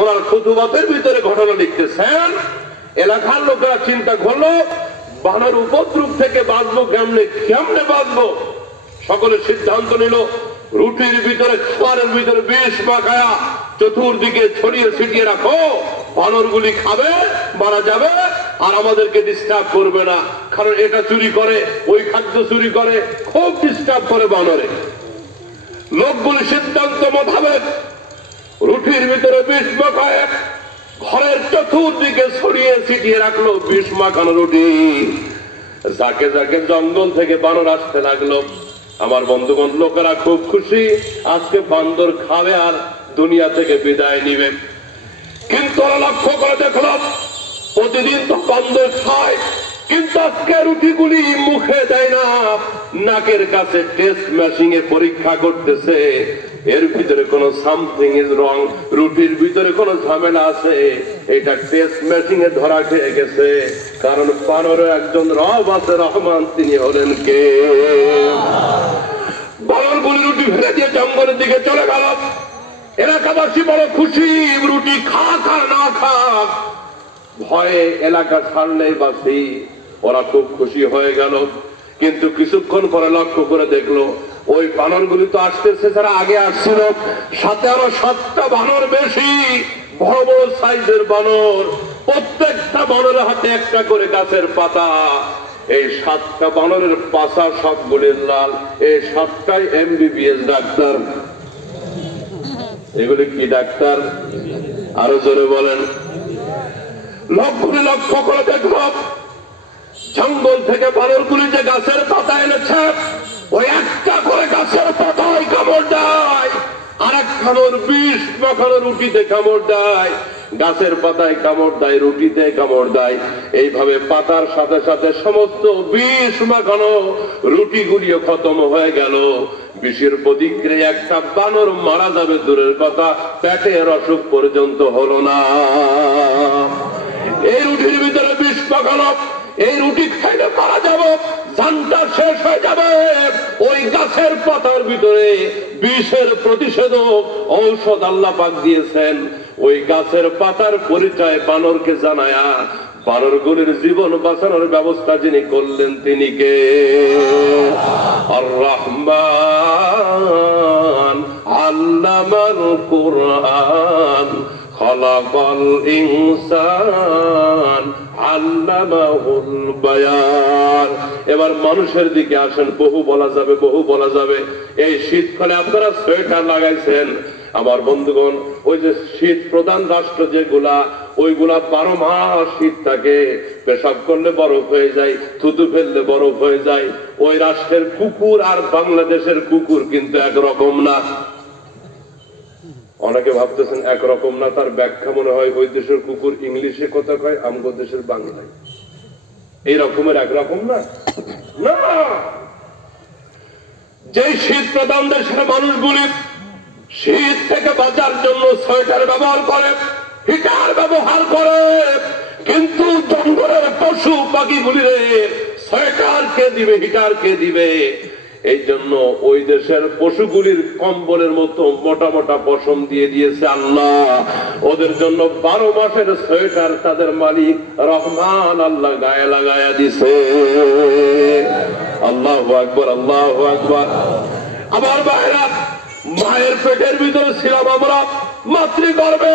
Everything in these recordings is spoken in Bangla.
ওনার খুতুবাতের ভিতরে ঘটনা লিখতেছেন। এলাকার লোকেরা চিন্তা করলো বানর উপদ্রব থেকে বাঁচবো কেমনে কেমনে বাঁচবো। সকলে সিদ্ধান্ত নিল রুটির ভিতরে খাবারের ভিতরে বিষ মাখায়া চতুর্দিকে ছড়িয়ে ছিটিয়ে রাখো, বানরগুলি খাবে, মারা যাবে আর আমাদেরকে ডিস্টার্ব করবে না, কারণ এটা চুরি করে ওই খাদ্য চুরি করে, খুব ডিস্টার্ব করে বানরে। লোকগুলি সিদ্ধান্ত মোতাবেক রুটির ভিতরে বিষ মাখায় ঘরের চতুর্দিকে ছড়িয়ে ছিটিয়ে রাখলো বিষ মাখানো রুটি। যাকে যাকে জঙ্গল থেকে বানর আসতে লাগলো। আমার বন্ধুগণ, লোকেরা খুব খুশি, আজকে বান্দর খাবে আর দুনিয়া থেকে বিদায় নিবে। কিন্তু ওরা লক্ষ্য করে দেখলো প্রতিদিন তো বান্দর খায়, কিন্তু আজকে রুটিগুলি মুখে দেয় না, নাকের কাছে টেস্ট মেশিনে পরীক্ষা করতেছে, এর ভিতরে কোন সামথিং ইজ রং, রুটির ভিতরে কোন ঝামেলা আছে, এটা টেস্ট মেশিনে ধরা খেয়ে গেছে। কারণ বানরের একজন রব আছে, রহমান, তিনি হলেন কে? বানরগুলি রুটি ফেলে দিয়ে জঙ্গলের দিকে চলে গেল। এলাকাবাসী বড় খুশি, রুটি খা খা না খা, ভয়ে এলাকা ছাড়লেই বাসি। ওরা খুব খুশি হয়ে গেল। কিন্তু কিছুক্ষণ পরে লক্ষ্য করে দেখলো ওই বানরগুলি তো আসতেছে, যারা আগে আসছিল সাথে আরো 7টা বানর বেশি, বড় বড় সাইজের বানর, প্রত্যেকটা বানরের হাতে একটা করে গাছের পাতা। এই 7টা বানরের পাশা সবগুলির লাল। এই 7টাই MBBS ডাক্তার। এগুলি কি ডাক্তার? আরো জোরে বলেন। লোকগুলি লক্ষ্য করে দেখল জঙ্গল থেকে বানরগুলি যে গাছের পাতা এনেছে, ওই একটা করে গাছের পাতায় কামড় দেয়, আর এক খানোর বিষ মাখানো রুটিতে কামড় দেয়, গাছের পাতায় কামড় দেয়, রুটিতে কামড় দেয়। এইভাবে পাতার সাথে সাথে সমস্ত বিষ মাখানো রুটিগুলিও খতম হয়ে গেল। বিষের প্রতিক্রিয়া একটা বানর মারা যাবে দূরের কথা, পেটের অসুখ পর্যন্ত হলো না। এই রুটির ভিতরে বিষ মাখানো, এই রুটি খাইলে মারা যাব, জানটা শেষ হয়ে যাবে। ওই গাছের পাতার ভিতরে বিষের প্রতিষেধক ঔষধ আল্লাহ পাক দিয়েছেন। ওই গাছের পাতার পরিচয় বানরকে জানায়া বানরগুলির জীবন বাঁচানোর ব্যবস্থা যিনি করলেন তিনি কে? আর রহমান আল্লামাল কুরআন খালাকাল ইনসান আল্লামাহুল বায়ান। এবার মানুষের দিকে আসেন। বহু বলা যাবে, বহু বলা যাবে। এই শীতকালে আপনারা সোয়েটার লাগাইছেন। আমার বন্ধুগণ, ওই যে শীত প্রধান রাষ্ট্র যেগুলা, ওইগুলা 12 মাস শীত থাকে। পেশাব করলে বরফ হয়ে যায়, থুতু ফেললে বরফ হয়ে যায়। ওই রাষ্ট্রের কুকুর আর বাংলাদেশের কুকুর কিন্তু একরকম না। অনেকে ভাবতেছেন একরকম না, তার ব্যাখ্যা মনে হয় ওই দেশের কুকুর ইংলিশে কথা কয়, আমগো দেশের বাংলায়। এই রকমের একরকম না। না, যে শীত প্রধান দেশের মানুষগুলি শীত থেকে বাঁচার জন্য সোয়েটার ব্যবহার করে, হিটার ব্যবহার করে, কিন্তু জঙ্গলের পশু পাখিগুলি রে সোয়েটার কে দিবে, হিটার কে দিবে? এই জন্য ওই দেশের পশুগুলির কম্বলের মতো মোটা মোটা পশম দিয়ে দিয়েছে আল্লাহ। ওদের জন্য 12 মাসের সোয়েটার তাদের মালিক রহমান আল্লাহ গায়ে লাগায়া দিছে। আল্লাহু আকবার, আল্লাহু আকবার। আমার ভাইরা, মায়ের পেটের ভিতরে ছিলাম আমরা, মাতৃগর্ভে।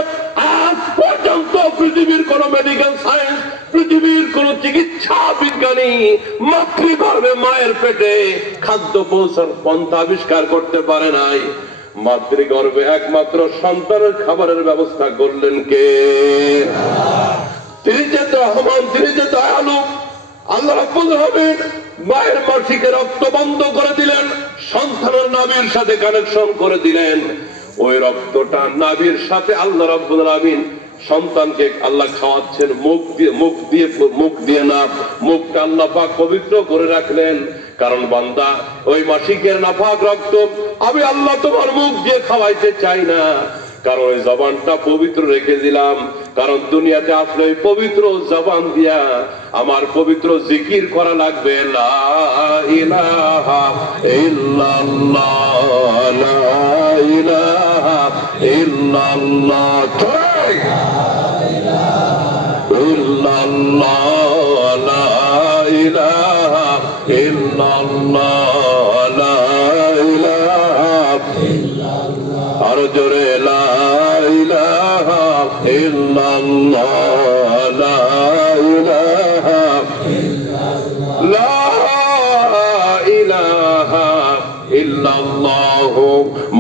আজ পর্যন্ত পৃথিবীর কোন মেডিকেল সায়েন্স, পৃথিবীর কোন চিকিৎসা বিজ্ঞানী মাতৃগর্ভে মায়ের পেটে খাদ্য পৌঁছার পন্থা আবিষ্কার করতে পারে নাই। মাতৃগর্ভে একমাত্র সন্তানের খাবারের ব্যবস্থা করলেন কে? তিনি যে রহমান, তিনি যে দয়ালু। আল্লাহ রাব্বুল আলামিন মায়ের মাসিকে রক্ত বন্ধ করে দিলেন, সন্তানের নাভির সাথে কানেকশন করে দিলেন। ওই রক্তটা নাভির সাথে আল্লাহ রাব্বুল আলামিন সন্তানকে আল্লাহ খাওয়াচ্ছেন মুখ দিয়ে না, মুখটা আল্লাহ পাক পবিত্র করে রাখলেন। কারণ বান্দা, ওই মাসিকের নাপাক রক্ত আমি আল্লাহ তোমার মুখ দিয়ে খাওয়াইতে চাই না, কারণ ওই জবানটা পবিত্র রেখে দিলাম। কারণ দুনিয়াতে আসলে ওই পবিত্র জবান দিয়া আমার পবিত্র জিকির করা লাগবে, লা ইলাহা ইল্লাল্লাহ, লা ইলাহা ইল্লাল্লাহ ইল্লাল্লাহ লা ইলাহা ইল্লাল্লাহ লা ইলাহা ইল্লাল্লাহ আর জোরে লা ইলাহা ইল্লাল্লাহ লা ইলাহা ইল্লাল্লাহ লা ইলাহা ইল্লাল্লাহ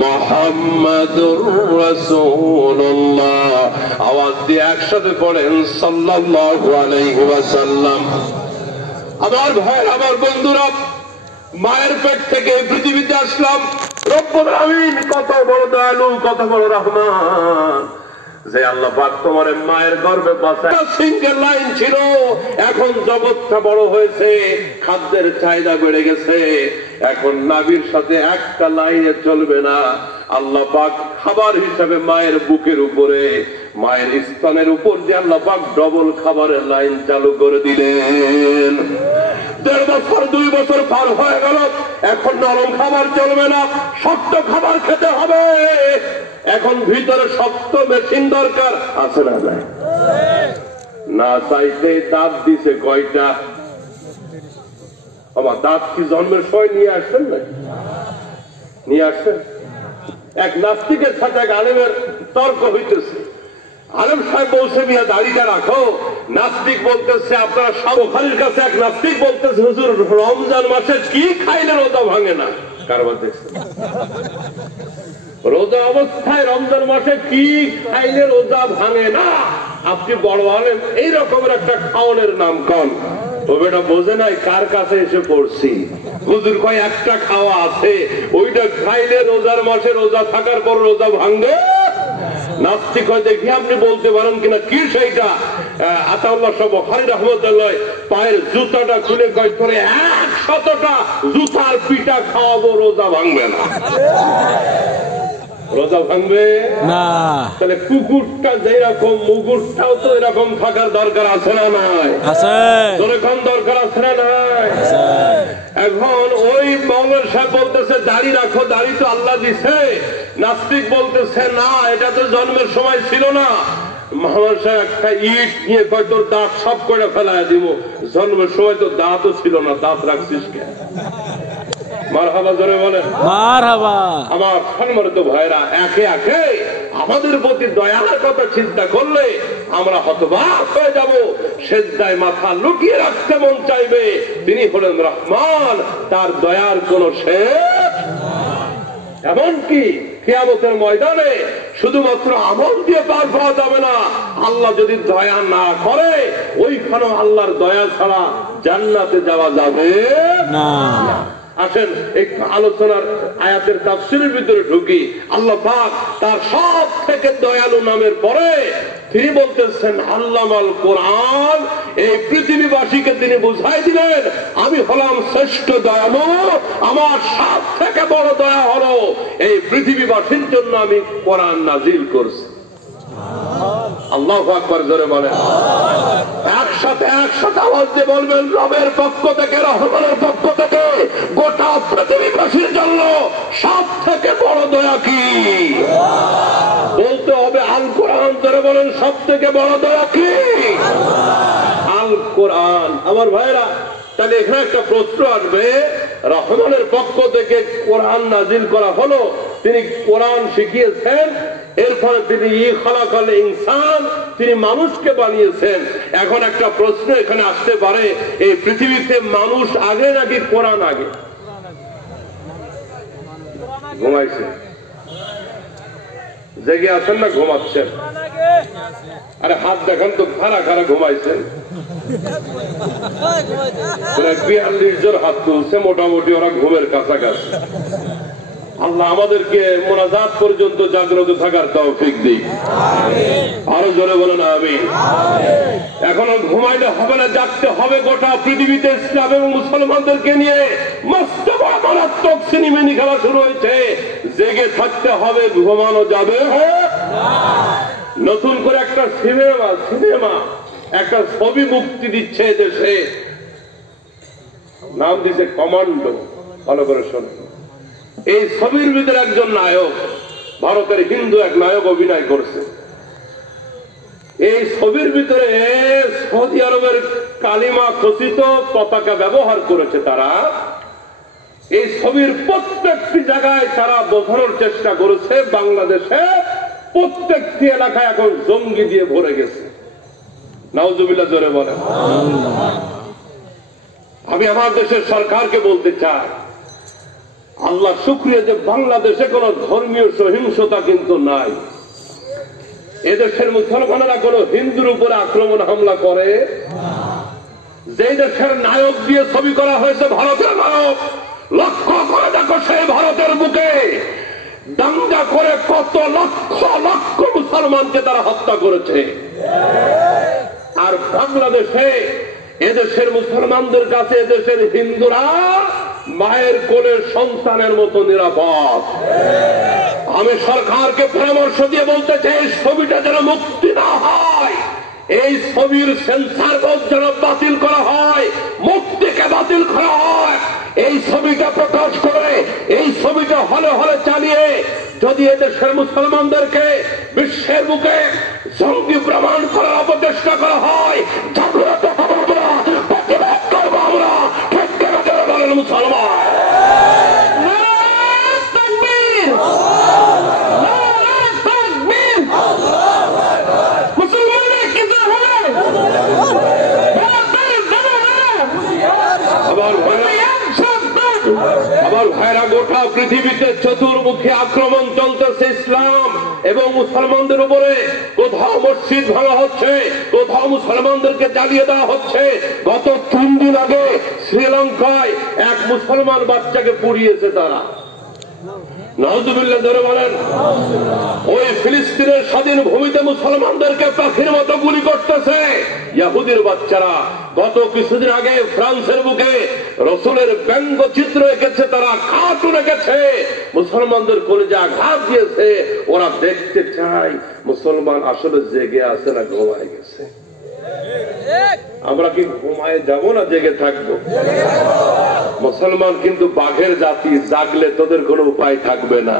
মুহাম্মাদুর রাসূলুল্লাহ। আওয়াজ দিয়ে একসাথে পড়েন সাল্লাল্লাহু আলাইহি ওয়াসাল্লাম। আমার ভাই, আমার বন্ধুরা, মায়ের পেট থেকে পৃথিবীতে আসলাম। রব্বুল আমিন কত বড় দয়ালু, কত বড় রহমান, যে আল্লাহ পাক তোমার মায়ের গর্ভে বাঁচায়। সিঙ্গেল লাইন ছিল, এখন জগৎটা বড় হয়েছে, খাদ্যের চাহিদা বেড়ে গেছে, এখন নাভির সাথে একটা লাইনে চলবে না। আল্লাহ পাক খাবার হিসাবে মায়ের বুকের উপরে, মায়ের স্তনের উপর যে আল্লাহ পাক ডবল খাবারের লাইন চালু করে দিলেন। 1.5 বছর 2 বছর পার হয়ে গেল, এখন নরম খাবার চলবে না, শক্ত খাবার খেতে হবে। এখন ভিতরে শক্ত মেশিন দরকার আছে না? না চাইতে দাঁত দিছে কয়টা? আমার দাঁত কি জন্মের সময় নিয়ে আসছেন না? নিয়ে আসছেন? এক নাস্তিকের সাথে এক আলেমের তর্ক হইতেছে। আলেম সাহেব বলছে মিয়া দাড়িটা রাখো। নাস্তিক বলতেছে, আপনারা সব বুখারীর কাছে এক নাস্তিক বলতেছে, হুজুর রমজান মাসে কি খাইলে রোজা ভাঙে না? কারবার দেখছেন? রোজা অবস্থায় রমজান মাসে কি খাইলে রোজা ভাঙে না? আপনি বড় আলেম, এই রকমের একটা খাওয়ানোর নাম কন। ও বেটা বোঝে নাই কার কাছে এসে পড়ছি। হুজুর কয় একটা খাওয়া আছে, ওইটা খাইলে রোজার মাসে রোজা থাকার পর রোজা ভাঙবে। নাস্তিক হয় দেখি আপনি বলতে পারেন কিনা কি সেইটা? আতাউল্লাহ শাহ বুখারী রাহমাতুল্লাহ পায়ের জুতাটা খুলে কয় তোরে 100টা জুতার পিঠা খাওয়াবো, রোজা ভাঙবে না। রোজা ভাঙবে না। তাহলে কুকুরটা যেরকম, মুগুরটাও তো এরকম থাকার দরকার আছে না নাই? আছে। যেরকম দরকার আছে না নাই? এখন ওই মাওলানা সাহেব বলতেছে দাড়ি রাখো, দাড়ি তো আল্লাহ দিছে। নাস্তিক বলতেছে না, এটা তো জন্মের সময় ছিল না। মাওলানা সাহেব একটা ইট নিয়ে কয় তোর দাঁত সব করে ফেলায় দিব। জন্মের সময় তো দাঁতও ছিল না, দাঁত রাখছিস কেন? মারহাবা জোরে বলেন মারহাবা। আমার সম্মানিত ভাইরা, একে একে আমাদের প্রতি দয়ার কথা চিন্তা করলে আমরা হতবাক হয়ে যাব। সেজদায় মাথা লুকিয়ে রাখতে মন চাইবে। তিনি হলেন রহমান, তার দয়ার কোন শেষ। এমনকি কিয়ামতের ময়দানে শুধুমাত্র আমল দিয়ে পার পাওয়া যাবে না। আল্লাহ যদি দয়া না করে, ওইখানেও আল্লাহর দয়া ছাড়া জান্নাতে যাওয়া যাবে না। আসেন একটু আলোচনার আয়াতের তাফসীরের ভিতরে ঢুকি। আল্লাহ পাক তার সব থেকে দয়ালু নামের পরে তিনি বলতেছেন আল্লামাল কোরআন। এই পৃথিবীবাসীকে তিনি বুঝাই দিলেন, আমি হলাম শ্রেষ্ঠ দয়ালু। আমার সব থেকে বড় দয়া হলো এই পৃথিবীবাসীর জন্য আমি কোরআন নাজিল করছি। আল্লাহু আকবার জোরে বলেন। একসাথে আওয়াজ দিয়ে বলবেন, রবের পক্ষ থেকে, রহমানের পক্ষ থেকে গোটা পৃথিবীবাসীর জন্য সব থেকে বড় দয়া কি? বলতে হবে আল কোরআন। জোরে বলেন, সব থেকে বড় দয়া কি? আল কোরআন। আমার ভাইরা, তাহলে এখানে একটা প্রশ্ন আসবে, রহমানের পক্ষ থেকে কোরআন নাজিল করা হলো, তিনি কোরআন শিখিয়েছেন, এরপরে তিনি খালাকাল ইনসান, তিনি মানুষকে বানিয়েছেন। এখন একটা প্রশ্ন এখানে আসতে পারে, এই পৃথিবীতে মানুষ আগে নাকি কোরআন আগে? ঘুমাইছে? জেগে আছেন না ঘুমাচ্ছেন? আরে হাত দেখান তো, খারা খারা ঘুমাইছেন। 42 জন হাত তুলছে, মোটামুটি ওরা ঘুমের কাছাকাছি। আল্লাহ আমাদেরকে মোনাজাত পর্যন্ত জাগ্রত থাকার তৌফিক দিক। আরো জোরে বলেন আমিন। এখন ঘুমাইলে হবে না, জাগতে হবে। গোটা পৃথিবীতে ইসলাম এবং মুসলমানদেরকে নিয়ে মস্ত বড় মারাত্মক সিনেমিনি খেলা শুরু হয়েছে। জেগে থাকতে হবে, ঘুমানো যাবে না। নতুন করে একটা সিনেমা একটা ছবি মুক্তি দিচ্ছে দেশে, নাম দিচ্ছে কমান্ডো। ভালো করে শোনেন, এই ছবির ভিতরে একজন নায়ক ভারতের হিন্দু এক নায়ক অভিনয় করছে। এই ছবির ভিতরে সৌদি আরবের কালিমা খচিত পতাকা ব্যবহার করেছে তারা। এই ছবির প্রত্যেকটি জায়গায় তারা বোঝানোর চেষ্টা করেছে বাংলাদেশে প্রত্যেকটি এলাকায় এখন জঙ্গি দিয়ে ভরে গেছে। নাউজুবিল্লাহ জোরে বলেন। আমি আমার দেশের সরকারকে বলতে চাই, আল্লাহ শুকরিয়া যে বাংলাদেশে কোন ধর্মীয় সহিংসতা কিন্তু নাই। এদেশের মুসলমানেরা কোন হিন্দুর উপরে আক্রমণ হামলা করে। যে দেশের নায়ক দিয়ে ছবি করা হয়েছে ভারতের নায়ক, লক্ষ্য করে দেখো সেই ভারতের বুকে দাঙ্গা করে কত লক্ষ লক্ষ মুসলমানকে তারা হত্যা করেছে। আর বাংলাদেশে এদেশের মুসলমানদের কাছে এদেশের হিন্দুরা মায়ের কোলের সন্তানের মতো নিরাপদ। আমি সরকারকে পরামর্শ দিয়ে বলতে চাই, ছবিটা যেন মুক্তি না হয়, এই ছবির সেন্সার বোর্ড যেন বাতিল করা হয়, মুক্তিকে বাতিল করা হয়। এই ছবিটা প্রকাশ করে এই ছবিটা হলে হলে চালিয়ে যদি এদেশের মুসলমানদেরকে বিশ্বের বুকে জঙ্গি প্রমাণ করার অপচেষ্টা করা হয়, জাগ্রত হব আমরা, প্রতিবাদ করবো আমরা। ঠিক কেন বলেন মুসলমান? আবার ভাইরা, গোটা পৃথিবীতে চতুর্মুখী আক্রমণ চলতেছে ইসলাম এবং মুসলমানদের উপরে। কোথাও মসজিদ ভাঙা হচ্ছে, কোথাও মুসলমানদেরকে জ্বালিয়ে দেওয়া হচ্ছে। গত 3 দিন আগে শ্রীলঙ্কায় এক মুসলমান বাচ্চাকে পুড়িয়েছে তারা। নাউজুবিল্লাহ ধরে বলেন। ওই ফিলিস্তিনের স্বাধীন ভূমিতে মুসলমানদেরকে পাখির মতো গুলি করতেছে ইহুদির বাচ্চারা। গত কিছুদিন আগে ফ্রান্সের বুকে রসুলের ব্যঙ্গচিত্র এঁকেছে তারা, কার্টুন এঁকেছে, মুসলমানদের কলেজে আঘাত দিয়েছে। ওরা দেখতে চায় মুসলমান আসলে জেগে আছে না ঘুমায় গেছে। আমরা কি ঘুমায় যাব না জেগে থাকবো? মুসলমান কিন্তু বাঘের জাতি, জাগলে তোদের কোনো উপায় থাকবে না।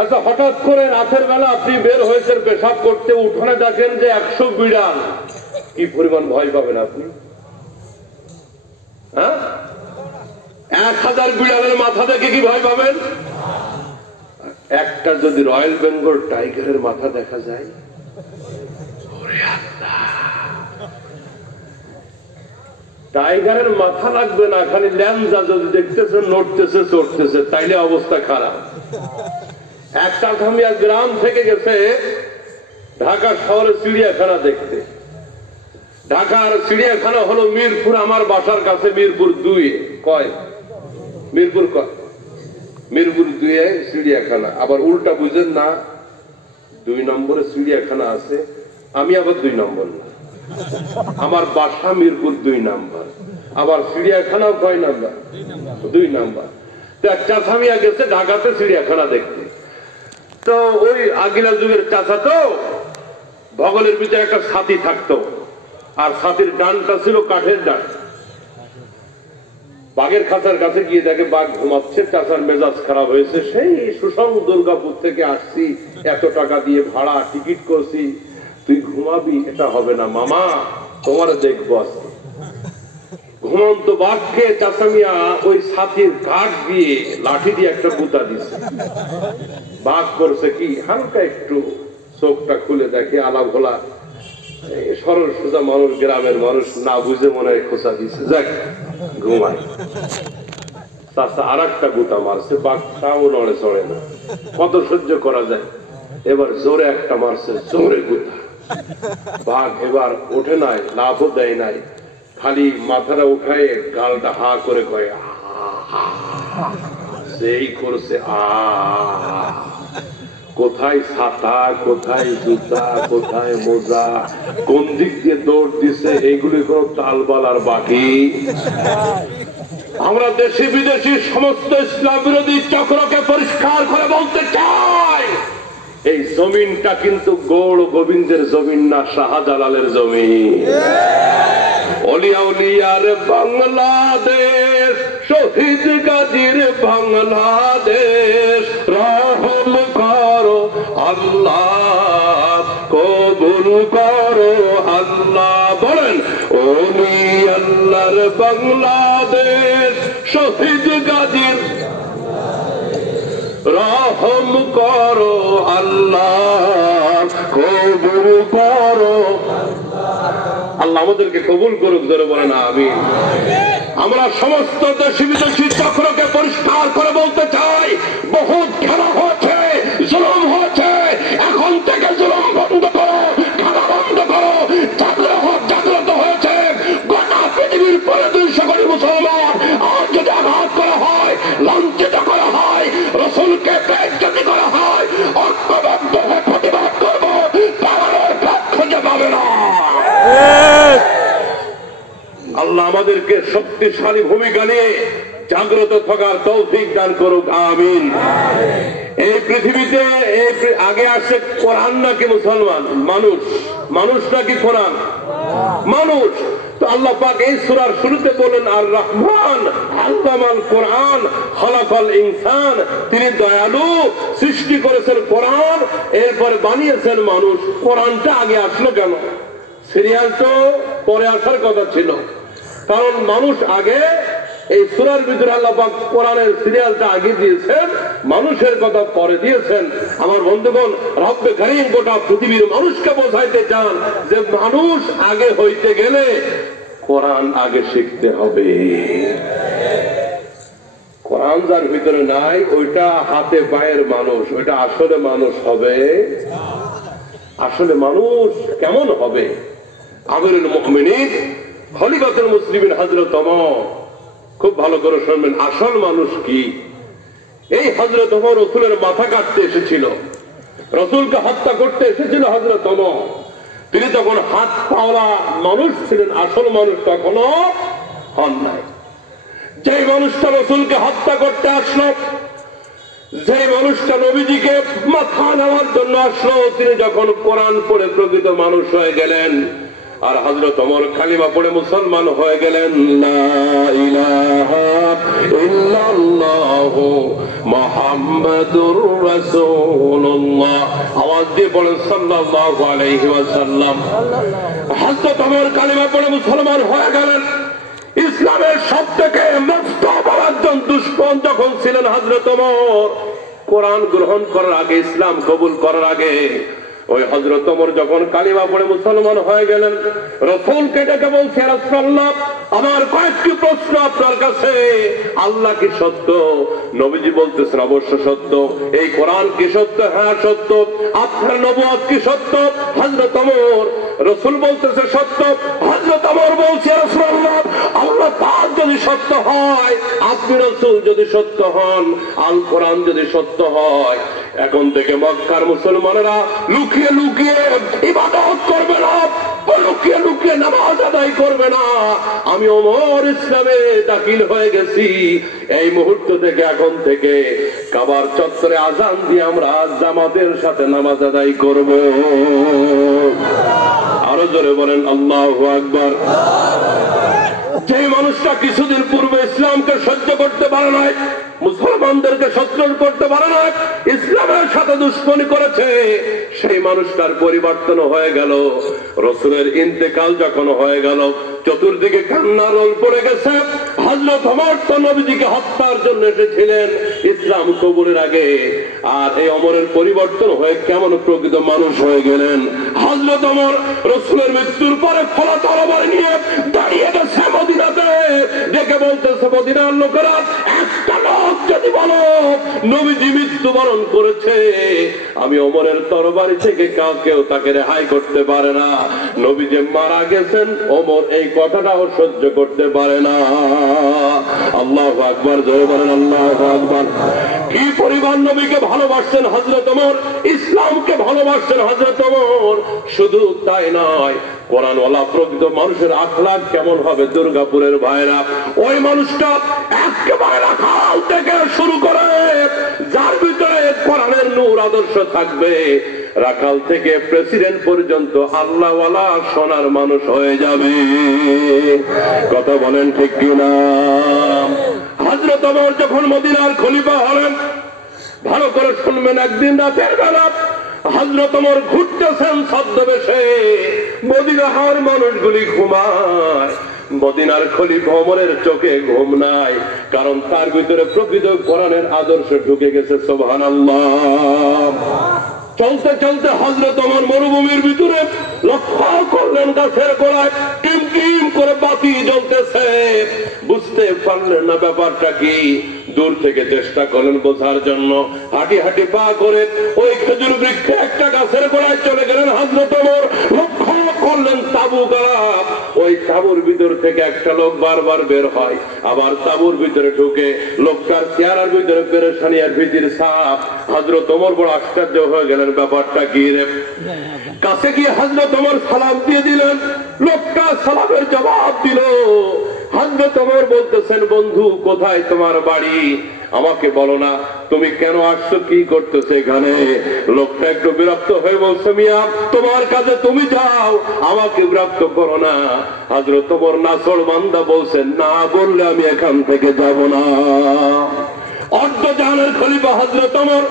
আচ্ছা, হঠাৎ করে রাতের বেলা আপনি বের হয়েছেন পেশাব করতে, উঠোনে দেখেন যে 100 বিড়াল, কি পরিমাণ ভয় পাবেন আপনি? হ্যাঁ, 1000 বিড়ালের মাথা দেখে কি ভয় পাবেন? একটা যদি রয়্যাল বেঙ্গল টাইগারের মাথা দেখা যায়, টাইগারের মাথা লাগবে না, খালি ল্যাঞ্জা যদি দেখতেছে, নড়তেছে, চড়তেছে, তাইলে অবস্থা খারাপ। একটা থামিয়া গ্রাম থেকে গেছে ঢাকা শহরে চিড়িয়াখানা দেখতে। ঢাকার চিড়িয়াখানা হলো মিরপুর, আমার বাসার কাছে মিরপুর 2 কয় মিরপুর 2 চিড়িয়াখানা। আবার উল্টা বুঝেন না, 2 নম্বরে চিড়িয়াখানা আছে, আমি আবার 2 নম্বর না, আমার বাসা মিরপুর 2 নম্বর, আবার চিড়িয়াখানাও কয় নাম্বার? 2 নম্বর। একটা স্বামীয়া গেছে ঢাকাতে চিড়িয়াখানা দেখতে। তো ওই আগিলা যুগের চাচা, তো ভগলের ভিতরে একটা ছাতি থাকতো, আর ছাতির ডানটা ছিল কাঠের ডান। বাঘের খাঁচার কাছে গিয়ে দেখে বাঘ ঘুমাচ্ছে, চাচার মেজাজ খারাপ হয়েছে। সেই সুষম দুর্গাপুর থেকে আসছি, এত টাকা দিয়ে ভাড়া টিকিট করছি, তুই ঘুমাবি? এটা হবে না মামা, তোমার দেখবো আজকে। ঘুমন্ত বাঘকে চাচা মিয়া ওই ছাতির কাঠ দিয়ে লাঠি দিয়ে একটা গুতা দিছে। বাঘ করছে কি, হালকা একটু চোখটা খুলে দেখে, আলা ভোলা সরল সোজা মানুষ, গ্রামের মানুষ, না বুঝে মনে হয় খোঁচা দিছে, যাক ঘুমায়। চাচা আর একটা গুতা মারছে, বাঘ তাও নড়ে চড়ে না, কত সহ্য করা যায়। এবার জোরে একটা মারছে, জোরে গুতা। বাঘ এবার ওঠে নাই, লাভও দেয় নাই, খালি মাথাটা উঠায় গালটা হা করে কয়, সেই করছে কোথায় ছাতা, কোথায় জুতা, কোথায় মোজা, কোন দিক দিয়ে দৌড় দিছে, এইগুলি কোন তালবাল আর বাকি। আমরা দেশি বিদেশি সমস্ত ইসলাম বিরোধী চক্রকে পরিষ্কার করে বলতে চাই, এই জমিনটা কিন্তু গৌড় গোবিন্দের জমিন না, শাহজালালের জমিন। অলিয়া উলিয়ার বাংলাদেশ, শহীদ গাজীর বাংলাদেশ, রহম করো আল্লাহ। বলেন ওলি আল্লাহর বাংলাদেশ শহীদ গাজীর রহম করো আল্লাহ, কবুল করো আল্লাহ। আমাদেরকে কবুল করুক, ধরে বলেন আমিন। আমরা সমস্ত দেশি বিদেশি চক্রকে পরিষ্কার করে বলতে চাই, বহুত খেলা হয়েছে, জুলুম হয়েছে, এখন থেকে জুলুম বন্ধ করো, খেলা বন্ধ করো। জাগ্রত হয়েছে গোটা পৃথিবীর পরে 200 কোটি মুসলমান। আর যদি আঘাত করা হয়, লাঞ্ছিত করা হয়, রসুলকে বেইজ্জতি করা হয়, ঐক্যবদ্ধ হয়ে প্রতিবাদ করবো, পালানোর পথ খুঁজে পাবে না। আল্লাহ আমাদেরকে শক্তিশালী ভূমিকা নিয়ে জাগ্রত থাকার তৌফিক দান করুক, আমিন। এই পৃথিবীতে আগে আসছে কোরআন নাকি মুসলমান? মানুষ। মানুষ নাকি কোরআন? মানুষ। তো আল্লাহ পাক এই সূরার শুরুতে বলেন আর রহমান আল্লামাল কোরআন খলাকাল ইনসান, তিনি দয়ালু, সৃষ্টি করেছেন কোরআন, এরপরে বানিয়েছেন মানুষ। কোরআনটা আগে আসলো কেন? সিরিয়াল তো পরে আসার কথা ছিল, কারণ মানুষ আগে। এই সূরার ভিতরে আল্লাহ পাক কোরআনের সিরিয়ালটা আগে দিয়েছেন, মানুষের কথা পরে দিয়েছেন। আমার বন্ধুগণ, রব্বে কারীম গোটা পৃথিবীর মানুষকে বোঝাইতে চান যে মানুষ আগে হইতে গেলে কোরআন আগে শিখতে হবে। কোরআন যার ভিতরে নাই, ওইটা হাতে পায়ের মানুষ, ওইটা আসলে মানুষ হবে? আসলে মানুষ কেমন হবে? আমিরুল মুমিনিন খলিফাতুল মুসলিমিন হযরত ওমর, খুব ভালো করে শুনবেন আসল মানুষ কি। এই হযরত ওমর রাসূলের মাথা কাটতে এসেছিল, রাসূলকে হত্যা করতে এসেছিল হযরত ওমর। তিনি তখন হাত পাওয়া মানুষ ছিলেন, আসল মানুষ তখনো হন নাই। যে মানুষটা রাসূলকে হত্যা করতে আসলো, যে মানুষটা নবীজিকে মাথা নেওয়ার জন্য আসলো, তিনি যখন কোরআন পড়ে প্রকৃত মানুষ হয়ে গেলেন, আর হযরত ওমর কালিমা পড়ে মুসলমান হয়ে গেলেন, লা ইলাহা ইল্লাল্লাহু মুহাম্মাদুর রাসূলুল্লাহ। আওয়াজ দিয়ে বলেন সাল্লাল্লাহু আলাইহি ওয়াসাল্লাম। হযরত ওমর কালিমা পড়ে মুসলমান হয়ে গেলেন। ইসলামের সবথেকে মুফতাবার একজন দুশমন যখন ছিলেন হযরত ওমর, কোরআন গ্রহণ করার আগে, ইসলাম কবুল করার আগে, ওই হযরত ওমর যখন কালিমা পড়ে মুসলমান হয়ে গেলেন, রাসূলকে ডেকে বলছে, রাসূলুল্লাহ আমার কয়েকটি প্রশ্ন আপনার কাছে। আল্লাহ কি সত্য? নবীজি বলতেছেন অবশ্য সত্য। এই কোরআন কি সত্য? হ্যাঁ সত্য। আপনার নবুয়ত কি সত্য? হযরত ওমর রাসূল বলতেছে সত্য। হযরত ওমর বলছে, রাসূলুল্লাহ আল্লাহ পাক যদি সত্য হয়, আপনি রাসূল যদি সত্য হন, আল কোরআন যদি সত্য হয়, এখন থেকে মক্কার মুসলমানেরা লুকিয়ে লুকিয়ে ইবাদত করবে না, লুকিয়ে লুকিয়ে নামাজ আদায় করবে না। আমি ওমর ইসলামে দাখিল হয়ে গেছি। এই মুহূর্ত থেকে, এখন থেকে কাবার চত্বরে আজান দিয়ে আমরা জামাতের সাথে নামাজ আদায় করব। আরো জোরে বলেন আল্লাহু আকবার। যে মানুষটা কিছুদিন পূর্বে ইসলামকে সহ্য করতে পারে নাই, মুসলমানদেরকে সহ্য করতে পারে না, ইসলামের সাথে দুশ্মনী করেছে, সেই মানুষটার পরিবর্তন হয়ে গেল। রাসূলের ইন্তেকাল যখন হয়ে গেল, চতুর্দিকে কান্নার রোল পড়ে গেছে। হযরত ওমর তো নবীজিকে হত্যার জন্য এসেছিলেন ইসলাম কবুলের আগে, আর এই ওমরের পরিবর্তন হয়ে কেমন প্রকৃত মানুষ হয়ে গেলেন। হযরত ওমর রাসূলের মৃত্যুর পরে খোলা তরবারি নিয়ে দাঁড়িয়ে গেছে মদিনাতে, ডেকে বলতেছে, মদিনার লোকেরা, একটা লোক যদি বলো নবীজি মৃত্যুবরণ করেছে, আমি ওমরের তরবারি থেকে কেউ তাকে রেহাই করতে পারে না। নবীজি মারা গেছেন, ওমর এই কথাটাও সহ্য করতে পারে না। আল্লাহু আকবার, জোরে বলেন আল্লাহু আকবার। কি পরিমাণ নবীকে ভালোবাসছেন হযরত ওমর, ইসলামকে ভালোবাসছেন হযরত ওমর। শুধু তাই নয়, কোরআনওয়ালা প্রকৃত মানুষের আখলাক কেমন হবে? দুর্গাপুরের ভাইরা, ওই মানুষটা একেবারে রাখাল থেকে শুরু করে, যার ভিতরে কোরআনের নূর আদর্শ থাকবে, রাখাল থেকে প্রেসিডেন্ট পর্যন্ত আল্লাহওয়ালা সোনার মানুষ হয়ে যাবে। কথা বলেন ঠিক কিনা? হযরত ওমর যখন মদিনার খলিফা হলেন, ভালো করে শুনবেন, একদিন রাতের বেলা হযরত ওমর ঘুরতেছেন ছদ্মবেশে, মদিনার মানুষগুলি ঘুমায়, মদিনার খলিফা ওমরের চোখে ঘুম নাই, কারণ তার ভিতরে প্রকৃত কোরআনের আদর্শ ঢুকে গেছে। সুবহানাল্লাহ। চলতে চলতে হযরত ওমর মরুভূমির ভিতরে লক্ষ্য করলেন গাছের গোড়ায় টিম টিম করে বাতি জ্বলতেছে, বুঝতে পারলেন না ব্যাপারটা কি। দূর থেকে চেষ্টা করলেন বোঝার জন্য, হাঁটি হাঁটি পা করে ওই খেজুর বৃক্ষে একটা গাছের গোড়ায় চলে গেলেন হযরত ওমর। লক্ষ্য করলেন তাবু গাড়া, ওই তাবুর ভিতর থেকে একটা লোক বারবার বের হয়, আবার তাবুর ভিতরে ঢুকে। লোকটার চেহারার ভিতরে পেরেশানি আর ভীতির ছাপ। হযরত ওমর বড় আশ্চর্য হয়ে গেলেন, ব্যাপারটা কি রে। কাছে গিয়ে হযরত ওমর সালাম দিয়ে দিলেন। লোকটা সালামের জবাব দিল। হযরত ওমর বলতেছেন, বন্ধু কোথায় তোমার বাড়ি, আমাকে বলো না, তুমি কেন আসছো, কি করতেছো এখানে? লোকটা একটু বিরক্ত হয়ে বলছে, মিয়া তোমার কাজে তুমি যাও, আমাকে বিরক্ত করো না। হযরত ওমর নাছরবান্দা বলছেন, না বললে আমি এখান থেকে যাব না। অর্ধ জাহানের খলিফা হযরত ওমর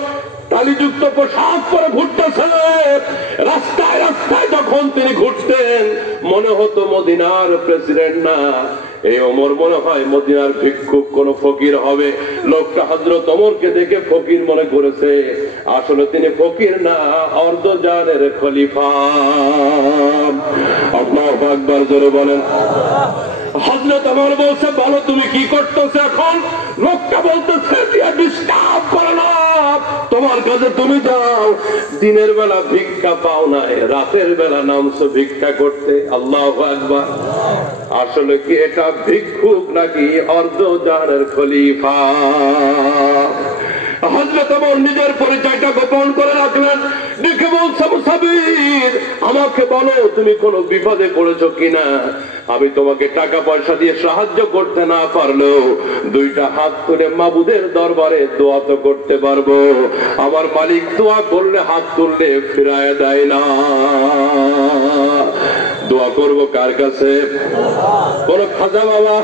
তালিযুক্ত পোশাক পরে ঘুরতেছে। রাস্তায় রাস্তায় যখন তিনি ঘুরতেন, মনে হতো মদিনার প্রেসিডেন্ট না, এই ওমর মনে হয় মদিনার ভিক্ষুক কোন ফকির হবে। লোকটা হযরত ওমরকে দেখে ফকির মনে করেছে, আসলে তিনি ফকির না, অর্ধ জাহানের খলিফা। আল্লাহু আকবার, জোরে বলেন। হযরত ওমর বলছে, বলো তুমি কি করতেছো এখন? লোকটা বলতেছে, ডিস্টার্ব করো না, তোমার কাছে তুমি যাও। দিনের বেলা ভিক্ষা পাও নাই, রাতের বেলা নামছো ভিক্ষা করতে। আল্লাহু আকবার। আসলে কি এটা ভিক্ষুক নাকি অর্ধ জাহানের খলিফা? হযরত ওমর নিজের পরিচয়টা গোপন করে রাখলেন। দেখে বলছে, মুসাফির আমাকে বলো তুমি কোন বিপদে পড়েছো কিনা। আমি তোমাকে টাকা পয়সা দিয়ে সাহায্য করতে না পারলেও দুইটা হাত তুলে মাবুদের দরবারে দোয়া তো করতে পারবো। আমার মালিক দোয়া করলে হাত তুললে ফিরায় দেয় না। দোয়া করব কার কাছে? কোন খাজা বাবা?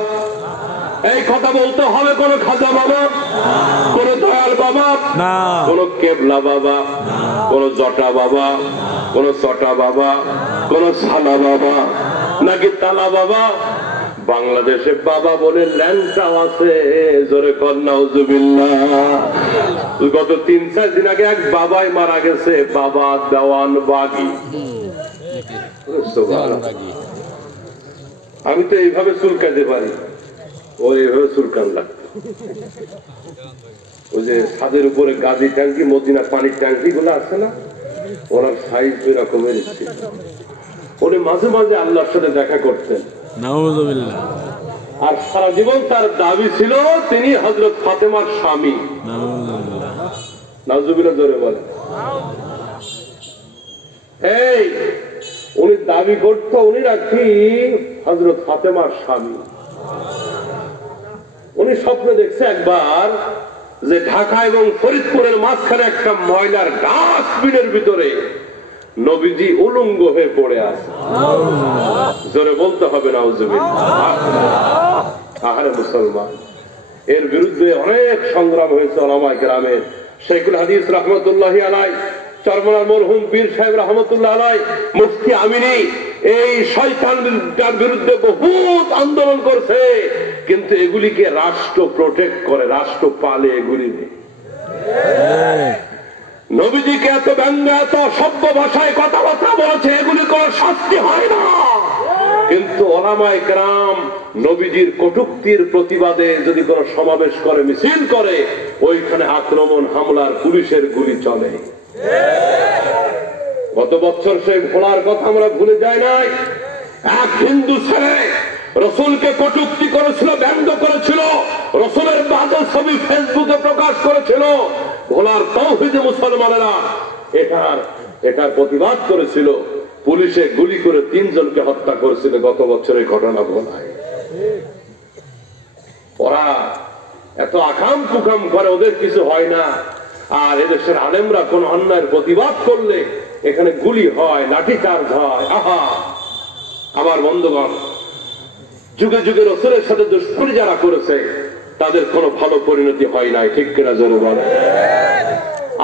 এই কথা বলতে হবে, কোন খাজা বাবা, কোন দয়াল বাবা, কোন কেবলা বাবা, কোন জটা বাবা, কোন চটা বাবা, কোন সালা বাবা, নাকি তালা বাবা? বাংলাদেশে বাবা বলে ল্যাংটাও আছে, জোরে কর নাউজুবিল্লাহ। গত 3-4 দিন আগে এক বাবাই মারা গেছে, বাবা দেওয়ান বাগি। আমি তো এইভাবে চুলকাতে পারি, ও এইভাবে চুলকান লাগতো। ওই যে ছাদের উপরে গাজি ট্যাঙ্কি, মদিনা পানির ট্যাঙ্কি গুলো আছে না, ওনার সাইজ এরকমের ছিল। উনি মাঝে মাঝে আল্লাহর সাথে দেখা করতেন, আর সারা জীবন তার দাবি ছিল তিনি হযরত ফাতেমার স্বামী। নাউজুবিল্লাহ, জোরে বলে। এই উনি দাবি করতো উনি নাকি হযরত ফাতেমার স্বামী। উনি স্বপ্নে দেখছে একবার যে ঢাকা এবং ফরিদপুরের মাঝখানে একটা ময়লার ডাস্টবিনের ভিতরে নবীজি উলঙ্গ হয়ে পড়ে আছে। জোরে বলতে হবে নাউজুবিল্লাহ। আহারে মুসলমান, এর বিরুদ্ধে অনেক সংগ্রাম হয়েছে ওলামায়ে কেরামের। শেখুল হাদিস রাহমাতুল্লাহি আলাইহি, চরমনার মরহুম পীর সাহেব রাহমাতুল্লাহ আলাইহি, মুফতি আমিনী এই শয়তানটার বিরুদ্ধে বহুত আন্দোলন করছে, কিন্তু এগুলিকে রাষ্ট্র প্রোটেক্ট করে, রাষ্ট্র পালে এগুলি নেই। নবীজিকে এত ব্যঙ্গ, এত সভ্য ভাষায় কথাবার্তা বলেছে, এগুলি কোনো শাস্তি হয় না। কিন্তু ওলামায়ে কেরাম নবীজির কটূক্তির প্রতিবাদে যদি কোনো সমাবেশ করে, মিছিল করে, ওইখানে আক্রমণ, হামলার, পুলিশের গুলি চলে। গত বছর সেই ঘোড়ার কথা আমরা ভুলে যাই নাই। এক হিন্দু ছেলে রসুলকে কটূক্তি করেছিল, ব্যঙ্গ করেছিল, রসুলের বাজে ছবি ফেসবুকে প্রকাশ করেছিল। ঘোড়ার তাওহীদে মুসলমানেরা এটার প্রতিবাদ করেছিল। পুলিশে গুলি করে 3 জনকে হত্যা করেছিল গত বছরের ঘটনা ঘটায়। ওরা এত আকাম কুকাম করে, ওদের কিছু হয় না। আর এদেশের আলেমরা কোন অন্যায়ের প্রতিবাদ করলে এখানে গুলি হয়, লাঠিচার্জ হয়। আহা, আমার বন্ধুগণ, যুগে যুগে রাসূলের সাথে দুশমনি যারা করেছে তাদের কোনো ভালো পরিণতি হয় নাই, ঠিক কিনা জোরে বলে।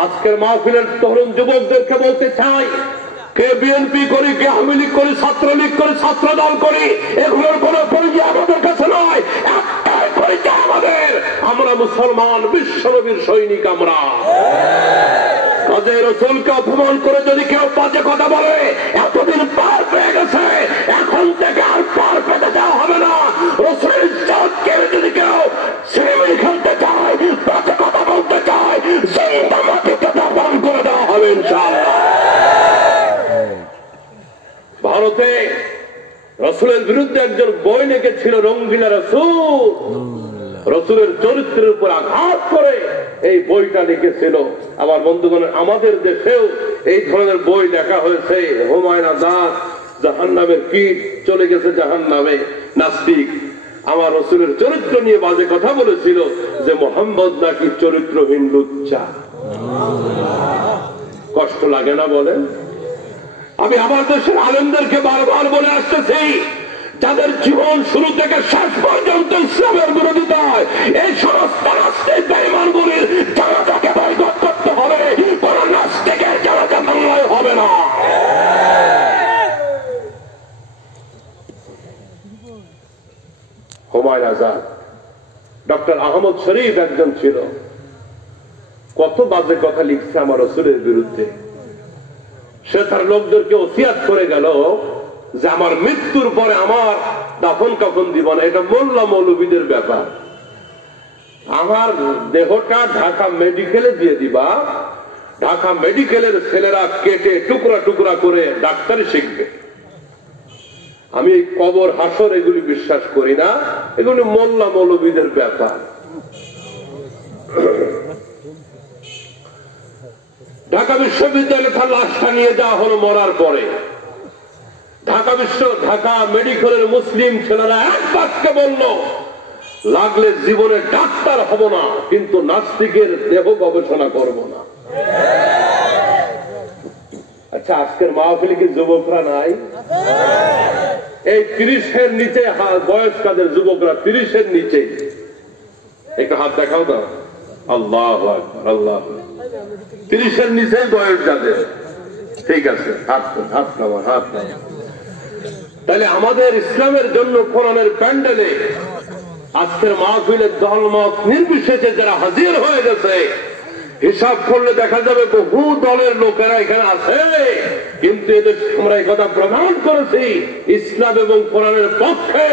আজকের মাহফিলের তরুণ যুবকদেরকে বলতে চাই, কে বিএনপি করি, কে আওয়ামী লীগ করি, ছাত্রলীগ করি, ছাত্র দল করি, এগুলোর কোন পরিচয় আমাদের কাছে নয়। একটাই পরিচয় আমাদের, আমরা মুসলমান, বিশ্বনবীর সৈনিক। আমরা কাজে রসুলকে অপমান করে যদি কেউ বাজে কথা বলে, এতদিন পার পেয়ে গেছে, এখন থেকে আর পার পেতে দেওয়া হবে না। রসুলের ইজ্জতকে যদি কেউ ছিনিমিনি খেলতে চায়, বাজে কথা বলতে চায়, জিন্দা মাটিতে দাফন করে দেওয়া হবে ইনশাআল্লাহ। ভারতে রসুলের বিরুদ্ধে একজন বই লিখেছিল, রঙ্গিলা রসুল, রসুলের চরিত্রের উপর আঘাত করে এই বইটা লিখেছিল। আমার বন্ধুগণ, আমাদের দেশেও এই ধরনের বই লেখা হয়েছে। হুমায়ুন আজাদ জাহান্নামের কীট, চলে গেছে জাহান্নামে, নাস্তিক। আমার রসুলের চরিত্র নিয়ে বাজে কথা বলেছিল যে মোহাম্মদ নাকি চরিত্রহীন লুচ্চা। কষ্ট লাগে না বলেন? আমি আমার দেশের আলেমদেরকে বারবার বলে আসতেছি, যাদের জীবন শুরু থেকে শেষ পর্যন্ত ইসলামের বিরোধিতায়, এই সমস্ত নাস্তিক বেঈমানগুলির জানাজাকে বয়কট করতে হবে। কোন নাস্তিকের জানাজা বাংলায় হবে না। হুমায়ুন আজাদ, ডক্টর আহমদ শরীফ একজন ছিল, কত বাজে কথা লিখছে আমার রসুলের বিরুদ্ধে। সে তার লোকদেরকে ওসিয়াত করে গেল যে আমার মৃত্যুর পরে আমার দাফন কাফন দিব না, এটা মোল্লা মৌলবীদের ব্যাপার। আমার দেহটা ঢাকা মেডিকেলে দিয়ে দিবা, ঢাকা মেডিকেলের ছেলেরা কেটে টুকরা টুকরা করে ডাক্তারি শিখবে। আমি এই কবর হাসর এগুলি বিশ্বাস করি না, এগুলি মোল্লা মৌলবীদের ব্যাপার। ঢাকা বিশ্ববিদ্যালয়ে তার লাশটা নিয়ে যাওয়া হলো মরার পরে। ঢাকা মেডিকেলের মুসলিম ছেলেরা এক বাক্যে বলল, লাগলে জীবনে ডাক্তার হব না, কিন্তু নাস্তিকের দেহ গবেষণা করব না। আচ্ছা, আজকের মাহফিলে কি যুবকরা নাই? এই 30-এর নিচে বয়স কাদের যুবকরা? 30-এর নিচে একটু হাত দেখাও দাও। আল্লাহু আকবার, আল্লাহ। 30-এর নিচে বয়স যাদের, ঠিক আছে, হাত নামা, হাত নামা। তাহলে আমাদের ইসলামের জন্য কোরআনের প্যান্ডেলে আজকের মাহফিলের দলমত নির্বিশেষে যারা হাজির হয়ে গেছে, হিসাব করলে দেখা যাবে বহু দলের লোকেরা এখানে আছে, কিন্তু এদের আমরা এই কথা প্রমাণ করেছি, ইসলাম এবং কোরআনের পক্ষে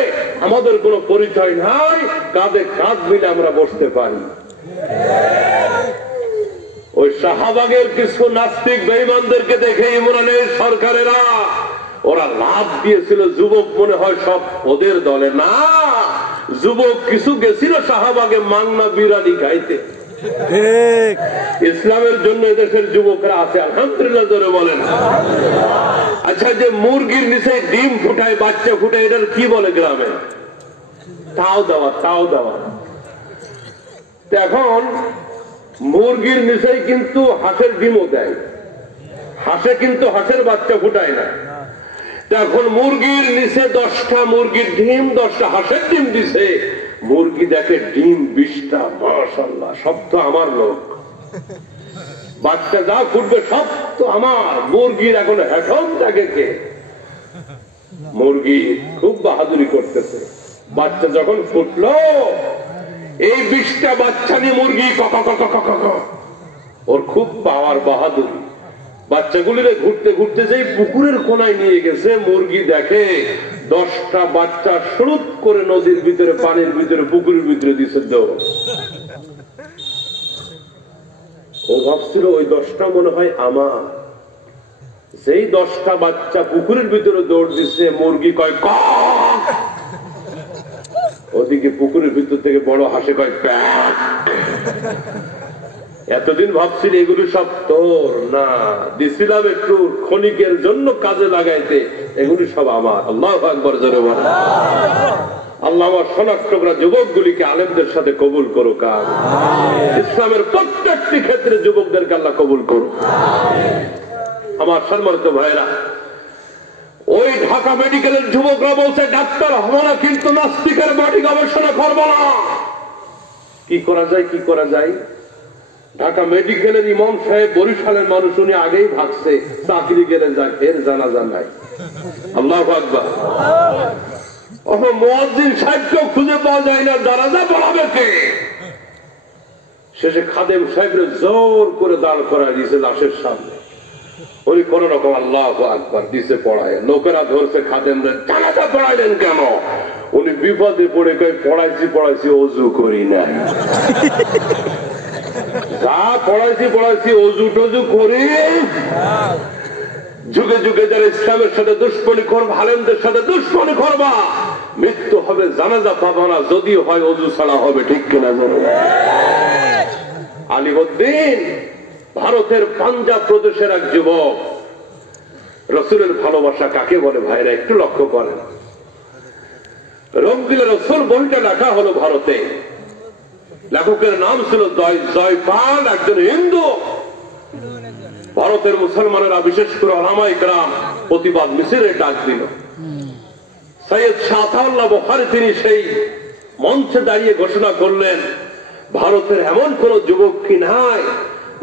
আমাদের কোনো পরিচয় নাই। কাঁধে কাঁধ মিলে আমরা বসতে পারি। ওই শাহবাগের কিছু নাস্তিক বেঈমানদেরকে দেখে ইমরানের সরকারেরা ওরা লাভ দিয়েছিল, যুবক মনে হয় সব ওদের দলে না। যুবক কিছু গেছিল শাহবাগে মাংনা বিরিয়ানি খাইতে। ইসলামের জন্য এদেশের যুবকরা আছে, আলহামদুলিল্লাহ জোরে বলেন। আচ্ছা, যে মুরগির নিচে ডিম ফুটায়, বাচ্চা ফুটায়, এটার কি বলে গ্রামে? তাও দেওয়া, তাও দেওয়া। এখন মুরগির নিচেই কিন্তু হাঁসের ডিমও দেয়, হাঁসে কিন্তু হাঁসের বাচ্চা ফুটায় না। এখন মুরগির নিচে 10টা মুরগির ডিম, 10টা হাঁসের ডিম দিছে। মুরগি দেখে ডিম 20টা, মাশাআল্লাহ, সব তো আমার লোক, বাচ্চা যা ফুটবে সব তো আমার। মুরগির এখন এখন থাকে কে? মুরগি খুব বাহাদুরি করতেছে। বাচ্চা যখন ফুটলো, এই 20টা বাচ্চা নিয়ে মুরগি ওর খুব পাওয়ার, বাহাদুরি। বাচ্চাগুলিরে ঘুরতে ঘুরতে যেই পুকুরের কোনায় নিয়ে গেছে, মুরগি দেখে 10টা বাচ্চা শুরুত করে নদীর ভিতরে, পানির ভিতরে, পুকুরের ভিতরে দিছে দৌড়। ও ভাবছিল ওই 10টা মনে হয় আমার। যেই 10টা বাচ্চা পুকুরের ভিতরে দৌড় দিচ্ছে, মুরগি কয় কক, ওদিকে পুকুরের ভিতর থেকে বড় হাসে কয় প্যাক। এতদিন ভাবছিল এগুলো সব তোর না, দিছিলাম একটু ক্ষণিকের জন্য কাজে লাগাইতে, এগুলি সব আমার। আল্লাহু আকবার জোরে বলেন। আল্লাহ আমার শনাক্ত করা যুবকগুলিকে আলেমদের সাথে কবুল করুক। ইসলামের প্রত্যেকটি ক্ষেত্রে যুবকদেরকে আল্লাহ কবুল করুক। আমার সম্মানিত ভাইরা, ওই ঢাকা মেডিকেলের যুবকরা বলছে ডাক্তার হবো না, কিন্তু নাস্তিকের বডি গবেষণা করবো না। কি করা যায়, কি করা যায়? ঢাকা মেডিকেলের ইমাম সাহেব বরিশালের মানুষ উনি আগেই ভাবছে চাকরি গেলে যাক এর জানাজা নাই। আল্লাহু আকবার। মুয়াজ্জিন সাহেবকেও খুঁজে পাওয়া যায় না, জানাজা পড়াবে কে? শেষে খাদেম সাহেবরে জোর করে দাঁড় করায় দিয়েছে লাশের সামনে। উনি কোন রকম আল্লাহু আকবার দিছে পড়ায়, লোকেরা ধরছে খাদেমরে, জানাজা পড়াইলেন কেন? উনি বিপদে পড়ে কই পড়াইছি ওযু করি না। যা পড়াইছি ওযু টজু করি। যুগে যুগে যারা ইসলামের সাথে দুশ্মনী করবা, আলেমদের সাথে দুশ্মনী করবা, মৃত্যু হবে, জানাজা পাবা না, যদিও হয় ওযু ছাড়া হবে। ঠিক কিনা বলুন? আলিমউদ্দিন ভারতের পাঞ্জাব প্রদেশের এক যুবক। রসুলের ভালোবাসা কাকে বলে ভাইরা একটু লক্ষ্য করেন। রঙ্গিলা রসুল বইটা লেখা হলো ভারতে। লেখকের নাম ছিল জয়পাল, একজন হিন্দু। ভারতের মুসলমানেরা বিশেষ করে ওলামায়ে কেরাম প্রতিবাদ মিছিলে ডাক দিল। সৈয়দ শাহআল্লাহ বুখারী তিনি সেই মঞ্চে দাঁড়িয়ে ঘোষণা করলেন, ভারতের এমন কোন যুবক কি নাই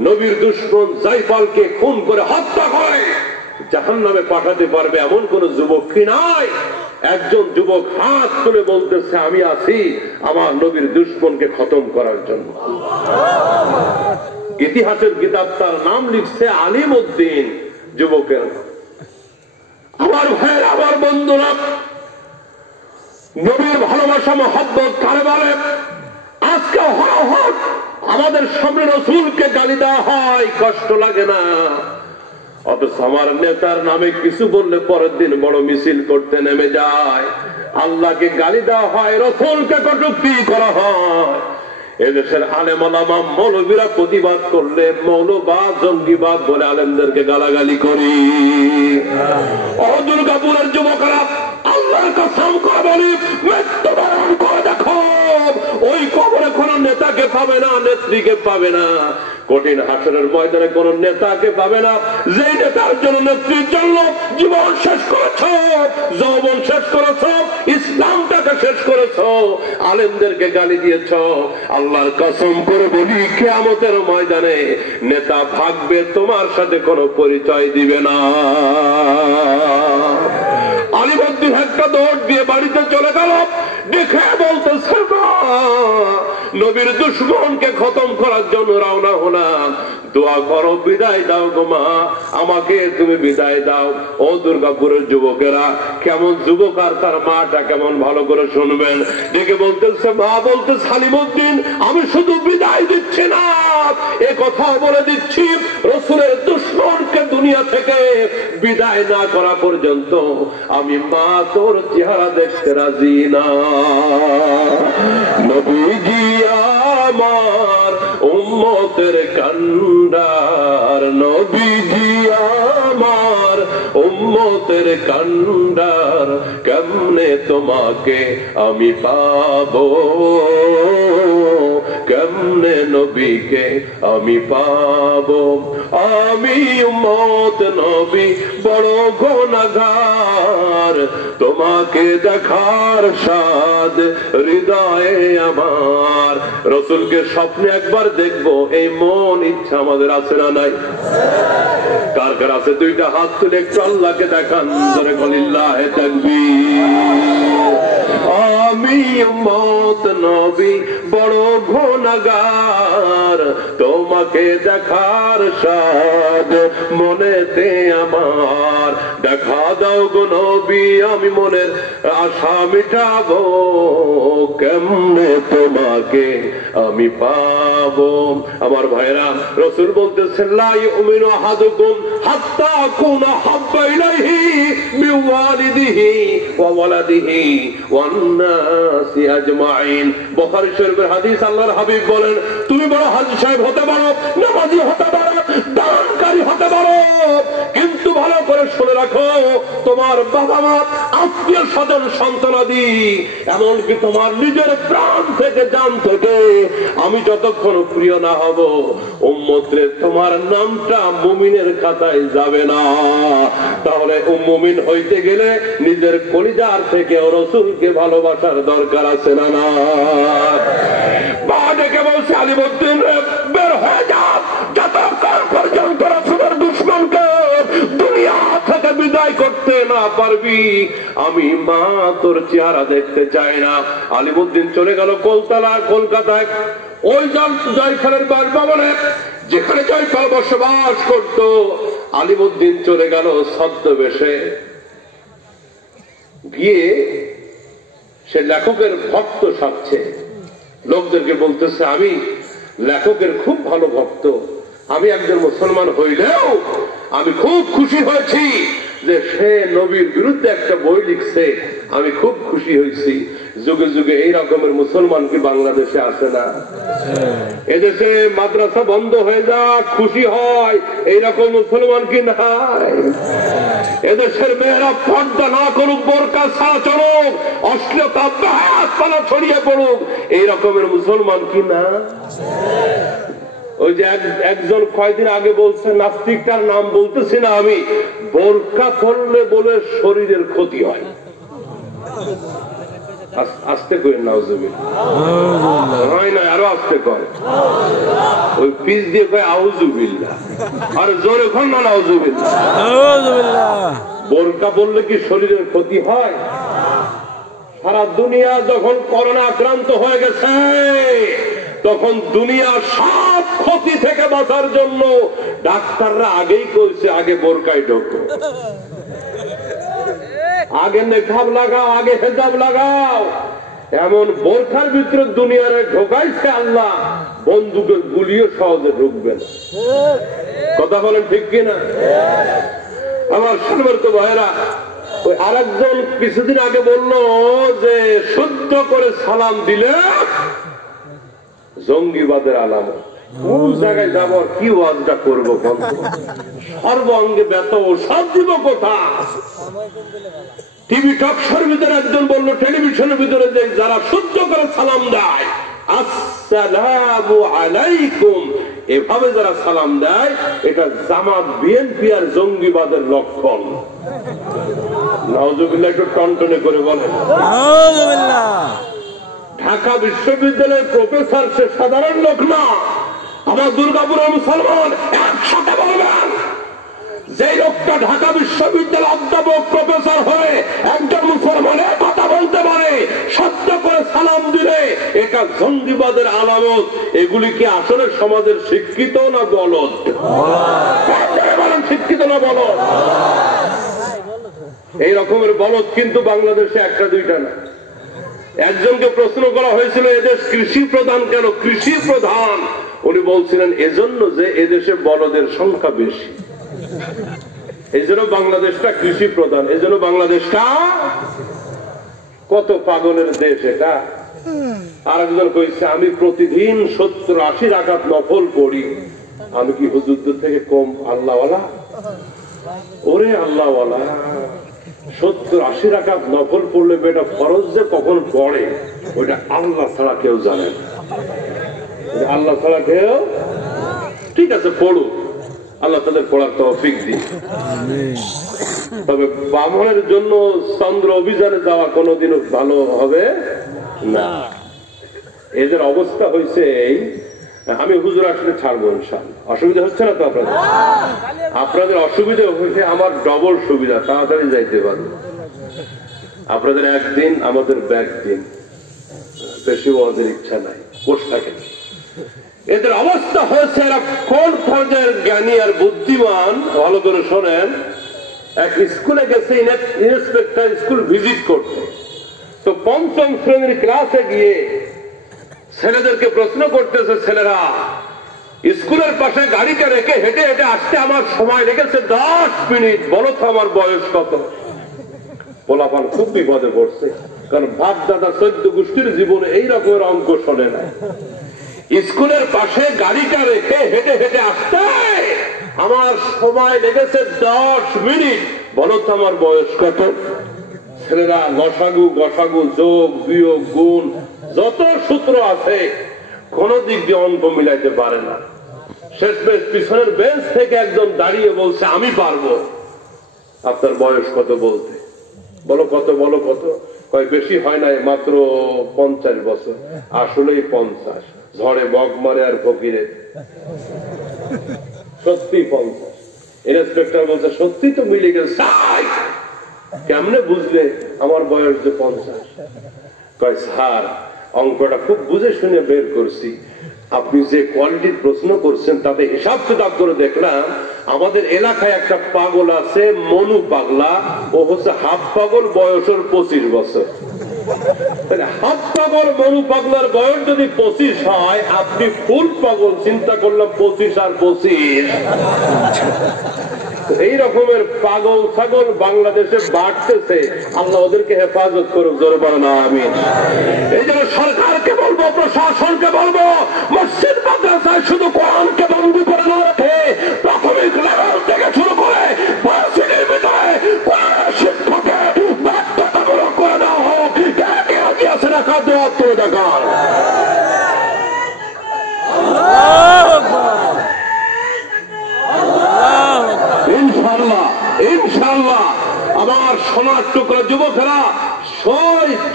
নবীর দুশমন জয়পালকে খুন করে হত্যা করে জাহান্নামে পাঠাতে পারবে, এমন কোন যুবক কি নাই? একজন যুবক হাত তুলে বলতেছে, আমি আছি আমার নবীর দুশমনকে খতম করার জন্য। ইতিহাসের কিতাব তার নাম লিখছে আলিমউদ্দিন যুবকের। আমার ভাইয়ের, আমার বন্ধুরা, নবীর ভালোবাসা মহব্বত কারে বলে? আজকে হঠাৎ আমাদের সামনে রসুলকে গালি দেওয়া হয়, কষ্ট লাগে না? অথচ আমার নেতার নামে কিছু বললে পরের দিন বড় মিছিল করতে নেমে যায়। আল্লাহকে গালি দেওয়া হয়, রসুলকে কটূক্তি করা হয়। এদেশের আলেম ওলামা মৌলবীরা প্রতিবাদ করলে মৌলবাদ জঙ্গিবাদ বলে আলেমদেরকে গালাগালি করি। দুর্গাপুরের যুবকেরা আল্লাহর কসম করে বলি, মৃত্যুবরণ করে দেখো, ওই কবরে কোন নেতাকে পাবে না, নেত্রীকে পাবে না। কঠিন হাসরের ময়দানে কোন নেতাকে পাবে না, যেই নেতার জন্য নেত্রীর জন্য জীবন শেষ করেছ, যৌবন শেষ করেছ, ইসলামটাকে শেষ করেছ, আলেমদেরকে গালি দিয়েছ। আল্লাহর কসম করে বলি, কিয়ামতের ময়দানে নেতা ভাগবে, তোমার সাথে কোনো পরিচয় দিবে না। আলিমউদ্দিন একটা দৌড় দিয়ে বাড়িতে চলে গেল। দেখে বলতেছে, নবীর দুশমনকে খতম করার জন্য রওনা হলাম, দোয়া করো, বিদায় দাও গো মা, আমাকে তুমি বিদায় দাও। ও দুর্গাপুরের যুবকেরা, কেমন যুবক আর তার মাটা কেমন ভালো করে শুনবেন। দেখে বলতেছে, মা বলতেছে, আলিমউদ্দিন আমি শুধু বিদায় দিচ্ছি না, এ কথা বলে দিচ্ছি, রসুলের দুশমনকে দুনিয়া থেকে বিদায় না করা পর্যন্ত আমি মা তোর চেহারা দেখতে রাজি না। নবীজি আমার উম্মতের কান্ডার, নবীজি আমার উম্মতের কান্ডার, কেমনে তোমাকে আমি পাবো, কেমনে নবীকে আমি পাবো। আমি উম্মত নবী বড় গুনাহগার, তোমাকে দেখার স্বাদ হৃদয়ে আমার। রসুলকে স্বপ্নে একবার দেখবো, এই মন ইচ্ছা আমাদের আছে না নাই? কার কার আছে? দুইটা হাত তুলে একটু আল্লাহকে দেখান, জোরে লিল্লাহে তাকবীর। আমি উম্মত নবী বড় গুনাহগার, তোমাকে দেখার স্বাদ মনেতে আমার। দেখা দাও গো নবী, আমি মনের আশা মিটাবো, কেমনে তোমাকে আমি পাবো। আমার ভাইরা, রাসূল বলতেছেন, লা ইউমিনু আহাদুকুম হাত্তা আকুনা হাব্বা ইলাইহি মিন ওয়ালিদিহি ওয়া ওয়ালাদিহি ওয়ান নাসি আজমাইন। বুখারী শরীফের হাদিস। আল্লাহর হাবিব বলেন, তুমি বড় হাজী সাহেব হতে পারো, নামাজি হতে পারো, দানকারী হতে পারো, কিন্তু ভালো করে শুনে রাখো, তোমার বাবা মা, আত্মীয় স্বজন, সন্তানাদি, এমনকি তোমার নিজের প্রাণ থেকে, জান থেকে আমি যতক্ষণ প্রিয় না হব, উম্মতে তোমার নামটা মুমিনের খাতায় যাবে না। তাহলে মুমিন হইতে গেলে নিজের কলিজার থেকে রাসূলকে ভালোবাসার দরকার আছে না? না, বা ডেকে বলছে, আলিমউদ্দিন বের হয়ে যা, আদায় করতে না পারবি, আমি মা তোর চেহারা দেখতে চাই না। আলিমুদ্দিন চলে গেল কলকাতায়, ওই জয়খানের বাসভবনে যেখানে জয়খান বসবাস করত। আলিমুদ্দিন চলে গেল ছদ্মবেশে, গিয়ে সে লেখকের ভক্ত সাজছে, লোকদেরকে বলতেছে আমি লেখকের খুব ভালো ভক্ত, আমি একজন মুসলমান হইলেও আমি খুব খুশি হয়েছি যে সে নবীর বিরুদ্ধে একটা বই লিখছে, আমি খুব খুশি হয়েছি। যুগে যুগে এই রকমের মুসলমান কি বাংলাদেশে আছে না? এদেশে মাদ্রাসা বন্ধ হয়ে যাক, খুশি হয়, এইরকম মুসলমান কি নাই? এদেশের মেয়েরা পর্দা না করুক, বোরকা ছাড়া চলুক, অশ্লীলতা পালা ছড়িয়ে পড়ুক, এই রকমের মুসলমান কি না? ওই যে একজন কয়েকদিন আগে বলছে, নাস্তিকটার নাম বলতেছি না আমি, বোরকা পরলে বলে শরীরের ক্ষতি হয়। আস্তে করে নাউজুবিল্লাহ, না আরো আস্তে করে, ওই পিস দিয়ে কয় আউজুবিল্লাহ, আর জোরে খন না নাউজুবিল্লাহ। বোরকা বললে কি শরীরের ক্ষতি হয়? সারা দুনিয়া যখন করোনা আক্রান্ত হয়ে গেছে, তখন দুনিয়ার সব ক্ষতি থেকে বাঁচার জন্য ডাক্তাররা আগেই কইছে আগে বোরকায় ঢোকো, আগে নেকাব লাগাও, আগে হেজাব লাগাও। এমন বোরখার ভিতরে দুনিয়ার ঢোকাইছে আল্লাহ, বন্দুকের গুলিও সহজে ঢুকবে না। কথা বলেন ঠিক কিনা? আমার সম্মানিত ভাইরা, ওই আরেকজন কিছুদিন আগে বলল যে শুদ্ধ করে সালাম দিলে জঙ্গিবাদের আলামত। কোন জায়গায় যাবো, কি ওয়াজটা করবো, সর্বাঙ্গে ব্যথা, সব দিব কোথা? টিভি টকশোর ভিতরে একজন বললো, টেলিভিশনের ভিতরে যে যারা শুদ্ধ করে সালাম দেয়, আসসালামু আলাইকুম, এভাবে যারা সালাম দেয়, এটা জামাত বিএনপি আর জঙ্গিবাদের লক্ষণ। নাউজুবিল্লাহ, একটু টনটনে করে বলেন। ঢাকা বিশ্ববিদ্যালয়ের প্রফেসর, সে সাধারণ লোক না, আমার দুর্গাপুরের মুসলমান, একসাথে বলবেন যে লোকটা ঢাকা বিশ্ববিদ্যালয়ের অধ্যাপক প্রফেসর হয়ে একজন মুসলমানের কথা বলতে পারে, সত্য করে সালাম দিলে এটা জঙ্গিবাদের আলামত। এগুলি কি আসলে সমাজের শিক্ষিত না বলদ? শিক্ষিত না বলদ? এই রকমের বলদ কিন্তু বাংলাদেশে একটা দুইটা না। একজনকে প্রশ্ন করা হয়েছিল, এদেশ কৃষি প্রধান কেন? কৃষি প্রধান উনি বলছিলেন এজন্য যে এদেশে বলদের সংখ্যা বেশি, এই জন্য বাংলাদেশটা কৃষি প্রধান। এই জন্য বাংলাদেশটা কত পাগলের দেশ এটা। আর একজন কইছে আমি প্রতিদিন 70-80 রাকাত নফল পড়ি, আমি কি হুজুরদের থেকে কম আল্লাহওয়ালা? ওরে আল্লাহওয়ালা, 70-80 রাকাত নফল পড়লে বেটা ফরজ যে কখন পড়ে ওইটা আল্লাহ ছাড়া কেউ জানে না। আল্লাহ ছাড়া কেউ, ঠিক আছে পড়ো, আল্লাহ তাদের পড়ার তৌফিক দিন। তবে ব্রাহ্মণের জন্য চন্দ্র অভিযানে যাওয়া কোনোদিনও ভালো হবে না। এদের অবস্থা হয়েছে এই, আমি হুজুর আসলে ছাড়বো ইনশাআল্লাহ। অসুবিধা হচ্ছে না তো আপনাদের? আপনাদের অসুবিধা হয়েছে, আমার ডবল সুবিধা, তাড়াতাড়ি যাইতে পারবো। আপনাদের একদিন, আমাদের ব্যাগ দিন, বেশি ওদের ইচ্ছা নাই, বসে থাকেন। এদের অবস্থা হয়েছে, এরা কোন পর্যায়ের জ্ঞানী আর বুদ্ধিমান ভালো করে শোনেন। এক স্কুলে গেছে ইন্সপেক্টর স্কুল ভিজিট করতে, তো 5ম শ্রেণীর ক্লাসে গিয়ে ছেলেদেরকে প্রশ্ন করতেছে, ছেলেরা স্কুলের পাশে গাড়িটা রেখে হেঁটে হেঁটে আসতে আমার সময় লেগেছে 10 মিনিট, বলো তো আমার বয়স কত? পোলাপান খুব বিপদে পড়ছে, কারণ বাপ দাদা 14 গোষ্ঠীর জীবনে এই রকমের অঙ্ক শোনে না। স্কুলের পাশে গাড়িটা রেখে হেঁটে হেঁটে আসতে আমার সময় লেগেছে 10 মিনিট, বলো তো আমার বয়স কত? ছেলেরা লসাগু গসাগু যোগ বিয়োগ গুণ যত সূত্র আছে কোন দিক দিয়ে অঙ্ক মিলাইতে পারে না। শেষমেশ পিছনের বেঞ্চ থেকে একজন দাঁড়িয়ে বলছে আমি পারবো। আপনার বয়স কত বলতে? বলো কত, বলো কত? কয় বেশি হয় নাই, মাত্র 50 বছর। আসলেই 50, ঝড়ে বগ মারে আর ফকিরে সত্যি 50। ইন্সপেক্টর বলছে সত্যি তো মিলে গেছে। কেমনে বুঝলে আমার বয়স যে 50? কয় স্যার অঙ্কটা খুব বুঝে শুনে বের করছি, আপনি যে কোয়ালিটির প্রশ্ন করছেন তাতে হিসাব কিতাব করে দেখলাম আমাদের এলাকায় একটা পাগল আছে, মনু পাগলা, ও হচ্ছে হাফ পাগল, বয়স ওর 25 বছর। হাফ পাগল মনু পাগলার বয়স যদি 25 হয়, আপনি ফুল পাগল, চিন্তা করলাম 25 আর 25। এই রকমের পাগল ছাগল বাংলাদেশে বাড়তেছে, আল্লাহ ওদেরকে হেফাজত করুক, জোরে বলেন আমিন। এই জন্য সরকারকে বলবো, প্রশাসনকে বলবো, মসজিদ মাদ্রাসায় শুধু কোরআনকে বন্দী করে না রেখে প্রাথমিক লেভেল থেকে শুরু করে ভার্সিটির ভিতরে কোরআনের শিক্ষাকে বাধ্যতামূলক করে দেওয়া হোক। কে রাজি আছে না? খাদ্য তুলে দেখান। ইনশাআল্লাহ ইনশাআল্লাহ আমার সোনার টুকরা যুবকেরা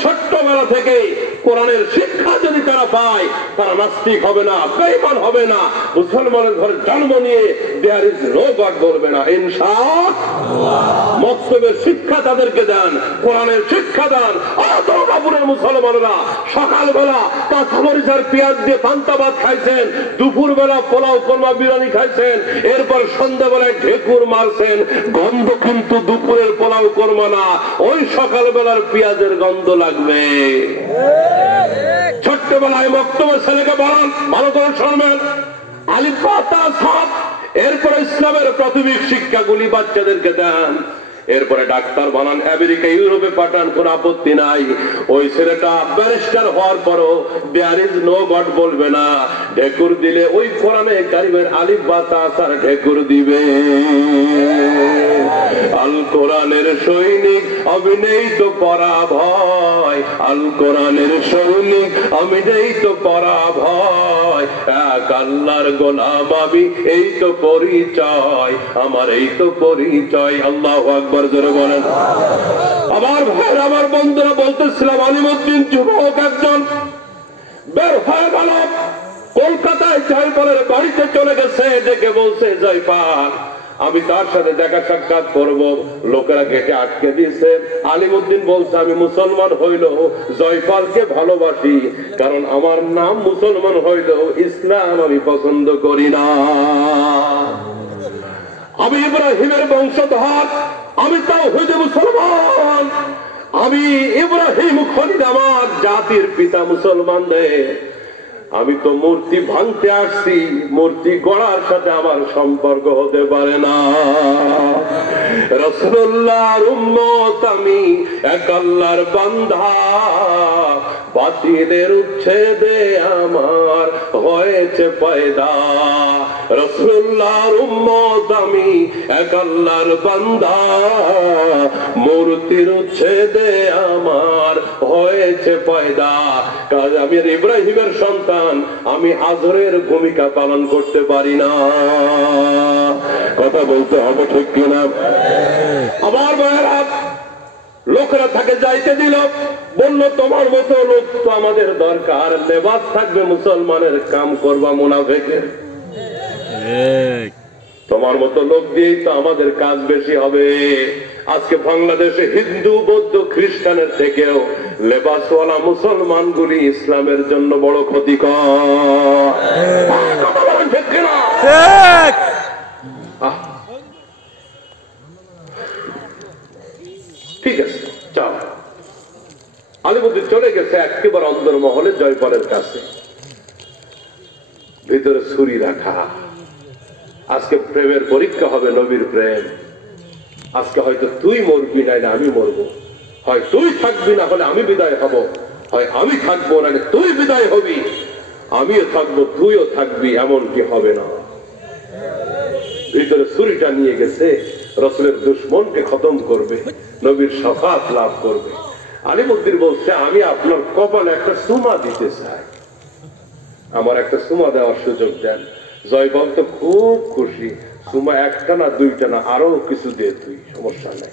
ছোট্টবেলা থেকে কোরআনের শিক্ষা যদি তারা পায়, তারা নাস্তিক হবে না, বেঈমান হবে না, মুসলমানের ঘরে জন্ম নিয়ে দেয়ার ইজ নো গড বলবে না। ইনশাআল্লাহ মক্তবের শিক্ষা তাদেরকে দেন, কোরআনের শিক্ষা দেন। বাবুরের মুসলমানেরা সকালবেলা কাঁচামরিচার পেঁয়াজ দিয়ে পান্তা ভাত খাইছেন, দুপুর বেলা পোলাও কোরমা বিরিয়ানি খাইছেন, এরপর সন্ধ্যাবেলায় ঢেকুর মারছেন। গন্ধ কিন্তু দুপুরের পোলাও কোরমা না, ওই সকালবেলার পেঁয়াজের গন্ধ লাগবে। ছোট্টবেলায় মক্তবের ছেলেকে বলেন, ভালো করে শুনবেন, আলিফ বা তা সব। এরপরে ইসলামের প্রাথমিক শিক্ষাগুলি বাচ্চাদেরকে দেন। এরপরে ডাক্তার বানান, আমেরিকা ইউরোপে পাঠান, কোন আপত্তি নাই। ওই ছেলেটা ব্যারিস্টার হওয়ার পরও দেয়ার ইজ নো গড বলবে না। ঢেকুর দিলে ওই কোরআনে কারিমের আলিফ বা তা সার ঢেকুর দিবে। আল কোরআনের সৈনিক আমি নেই তো পরাভয়, আল কোরআনের সৈনিক আমি নেই তো পরাভয়, এক আল্লাহর গোলাম আমি, এই তো পরিচয় আমার, এই তো পরিচয়। আল্লাহু আকবার জোরে বলেন। আমার ভাইরা, আমার বন্ধুরা, বলতেছিলাম আলিমউদ্দিন যুবক একজন বের হয়ে গেল, কলকাতায় জয়পালের বাড়িতে চলে গেছে। ডেকে বলছে, জয়পাল আমি তার সাথে দেখা সাক্ষাৎ করব। লোকেরা গেটে আটকে দিয়েছে। আলিমউদ্দিন বলছে, আমি মুসলমান হইল জয়পালকে ভালোবাসি, কারণ আমার নাম মুসলমান হইল, ইসলাম আমি পছন্দ করি না। আমি ইব্রাহিমের বংশধর, আমি তাওহীদে মুসলমান, আমি ইব্রাহিম খলিল আমার জাতির পিতা মুসলমানদের। আমি তো মূর্তি ভাঙতে আসছি, মূর্তি গড়ার সাথে আমার সম্পর্ক হতে পারে না। রাসূলুল্লাহর উম্মত আমি, এক আল্লাহর বান্দা, বাতিলের উচ্ছেদে আমার হয়েছে পয়দা। রাসূলুল্লাহর উম্মত আমি, এক আল্লাহর বান্দা, মূর্তির উচ্ছেদে আমার হয়েছে পয়দা। কাজ আমি ইব্রাহিমের সন্তান, আমি আজরের ভূমিকা পালন করতে পারি না। কথা বলতে হবে, ঠিক কিনা? আমার ভাইয়েরা, লোকেরা তাকে যাইতে দিল, বলল তোমার মতো লোক তো আমাদের দরকার, লেবাস থাকবে মুসলমানের, কাম করবা মুনাফিকের। তোমার মতো লোক দিয়েই তো আমাদের কাজ বেশি হবে। আজকে বাংলাদেশে হিন্দু, বৌদ্ধ, খ্রিস্টানের থেকেও লেবাসওয়ালা মুসলমানগুলি ইসলামের জন্য বড় ক্ষতিকর। ঠিক আছে, যাও। আলিমউদ্দিন চলে গেছে একেবারে অন্দর মহলে জয়পালের কাছে, ভিতরে ছুরি রাখা। আজকে প্রেমের পরীক্ষা হবে, নবীর প্রেম। আজকে হয়তো তুই মরবি, নাইলে আমি মরবো, হয় তুই থাকবি না হলে আমি বিদায় হব, হয় আমি থাকবো নাহলে তুই বিদায় হবি, আমিও থাকবো তুইও থাকবি, এমন কি হবে না। ভিতরে ছুরিটা নিয়ে গেছে, রাসূলের দুশমনকে খতম করবে, নবীর শাফাত লাভ করবে। আলিমউদ্দিন বলছে, আমি আপনার কপালে একটা চুমা দিতে চাই, আমার একটা চুমা দেওয়ার সুযোগ দেন। জয়পাল তো খুব খুশি, চুমা একটা না, দুইটা না, আরো কিছু দে তুই, সমস্যা নাই।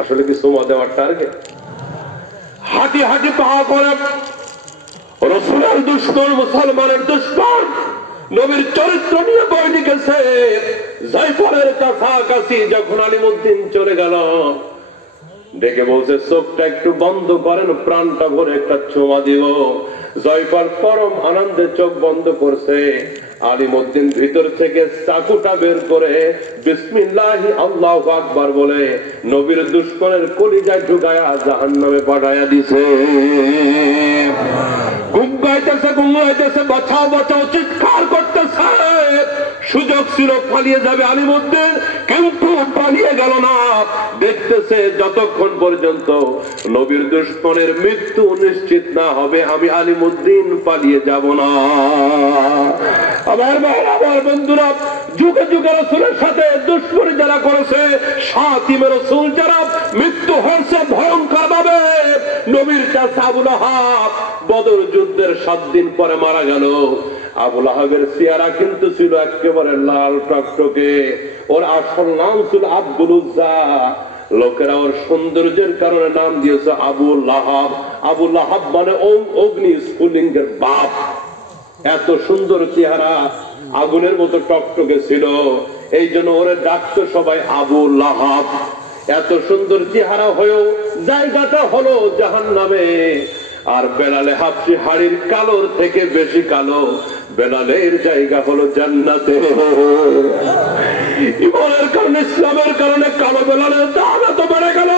আসলে কি চুমা দেওয়ার টার্গেট? হাঁটি হাঁটি পাহা করে রাসূলের দুশমন, মুসলমানের দুশমন, নবীর চরিত্র নিয়ে বই লিখেছে। জয়পালের কাছাকাছি যখন আলিমউদ্দিন চলে গেল, ডেকে বলছে চোখটা একটু বন্ধ করেন, প্রাণটা ভরে একটা চুমা দিব। জয়পাল পরম আনন্দে চোখ বন্ধ করছে। আলিমউদ্দিন ভিতর থেকে চাকুটা বের করে বিসমিল্লাহি আল্লাহু আকবার বলে নবীর দুশমনের কলিজায় ঢুকায়া জাহান্নামে পাঠায়া দিছে। গুঙ্গাইতেছে, বাঁচাও বাঁচাও চিৎকার করতেছে। সুযোগ ছিল পালিয়ে যাবে আলিমউদ্দিন, কিন্তু পালিয়ে গেল না। দেখতেছে যতক্ষণ পর্যন্ত নবীর দুশমনের মৃত্যু নিশ্চিত না হবে আমি আলিমউদ্দিন পালিয়ে যাব না। আমার ভাই, আমার বন্ধুরা, যুগে যুগে রাসূলের সাথে দুশমনি যারা করেছে, শাতিম রাসূল যারা মৃত্যু হয়েছে ভয়ঙ্কর ভাবে। নবীর চাচা আবু লাহাব বদর যুদ্ধের 7 দিন পরে মারা গেল। আবু লাহাবের চেহারা কিন্তু ছিল একেবারে লাল টকটকে। ওর আসল নাম ছিল আব্দুল উজ্জা। লোকেরা ওর সৌন্দর্যের কারণে নাম দিয়েছে আবু লাহাব। আবু লাহাব মানে অগ্নি স্ফুলিঙ্গের বাপ। এত সুন্দর চেহারা, আগুনের মতো টকটকে ছিল, এই জন্য ওরে ডাকতো সবাই আবু লাহাব। এত সুন্দর চেহারা হয়েও জায়গাটা হলো জাহান্নামে। আর বেলালে হাফসি হাড়ির কালোর থেকে বেশি কালো, বেলালের জায়গা হলো জান্নাতে। ইমানের কারণে, ইসলামের কারণে কালো বেলালের দাম এত বেড়ে গেল।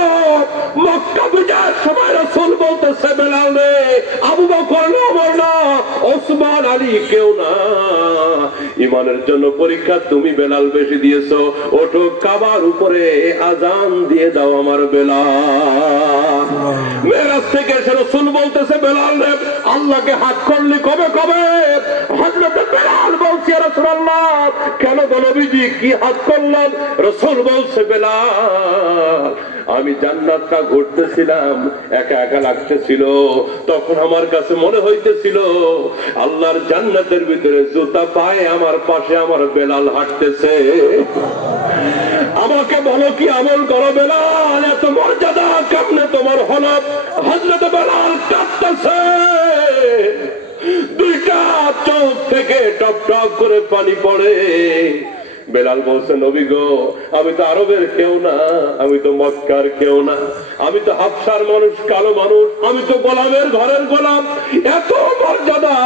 মক্কা বিজয়ের সময় রাসূল বলতেছে, বেলাল রে, আবু বকর না, ওমর না, ওসমান আলী কেউ না। ইমানের জন্য পরীক্ষা তুমি বেলাল বেশি দিয়েছো। ওঠো কাবার উপরে আজান দিয়ে দাও আমার বেলাল। মেরাজ থেকে এসে রাসূল বলতেছে, বেলাল রে, আল্লাহকে হাত করলি কবে কবে? হযরত বেলাল বলছে, ইয়া রাসূলুল্লাহ, কেন গো নবীজি, কি হাত করলাম? রাসূল বলছে, বেলাল, আমি জান্নাতটা ঘুরতেছিলাম, একা একা লাগতেছিল। তখন আমার কাছে মনে হইতেছিল আল্লাহর জান্নাতের ভিতরে জুতা পায়ে আমার পাশে আমার বেলাল হাঁটতেছে। আমাকে বলো কি আমল করো বেলাল, এত মর্যাদা কেমনে তোমার হলো? হযরত বেলাল কাঁদতেছে, দুইটা চোখ থেকে টপ টপ করে পানি পড়ে। বেলাল বলছে, নবী গো, আমি তো আরবের কেউ না, আমি তো মক্কার কেউ না, আমি তো হাবশার মানুষ, কালো মানুষ, আমি তো গোলামের ঘরের গোলাম। এত মর্যাদা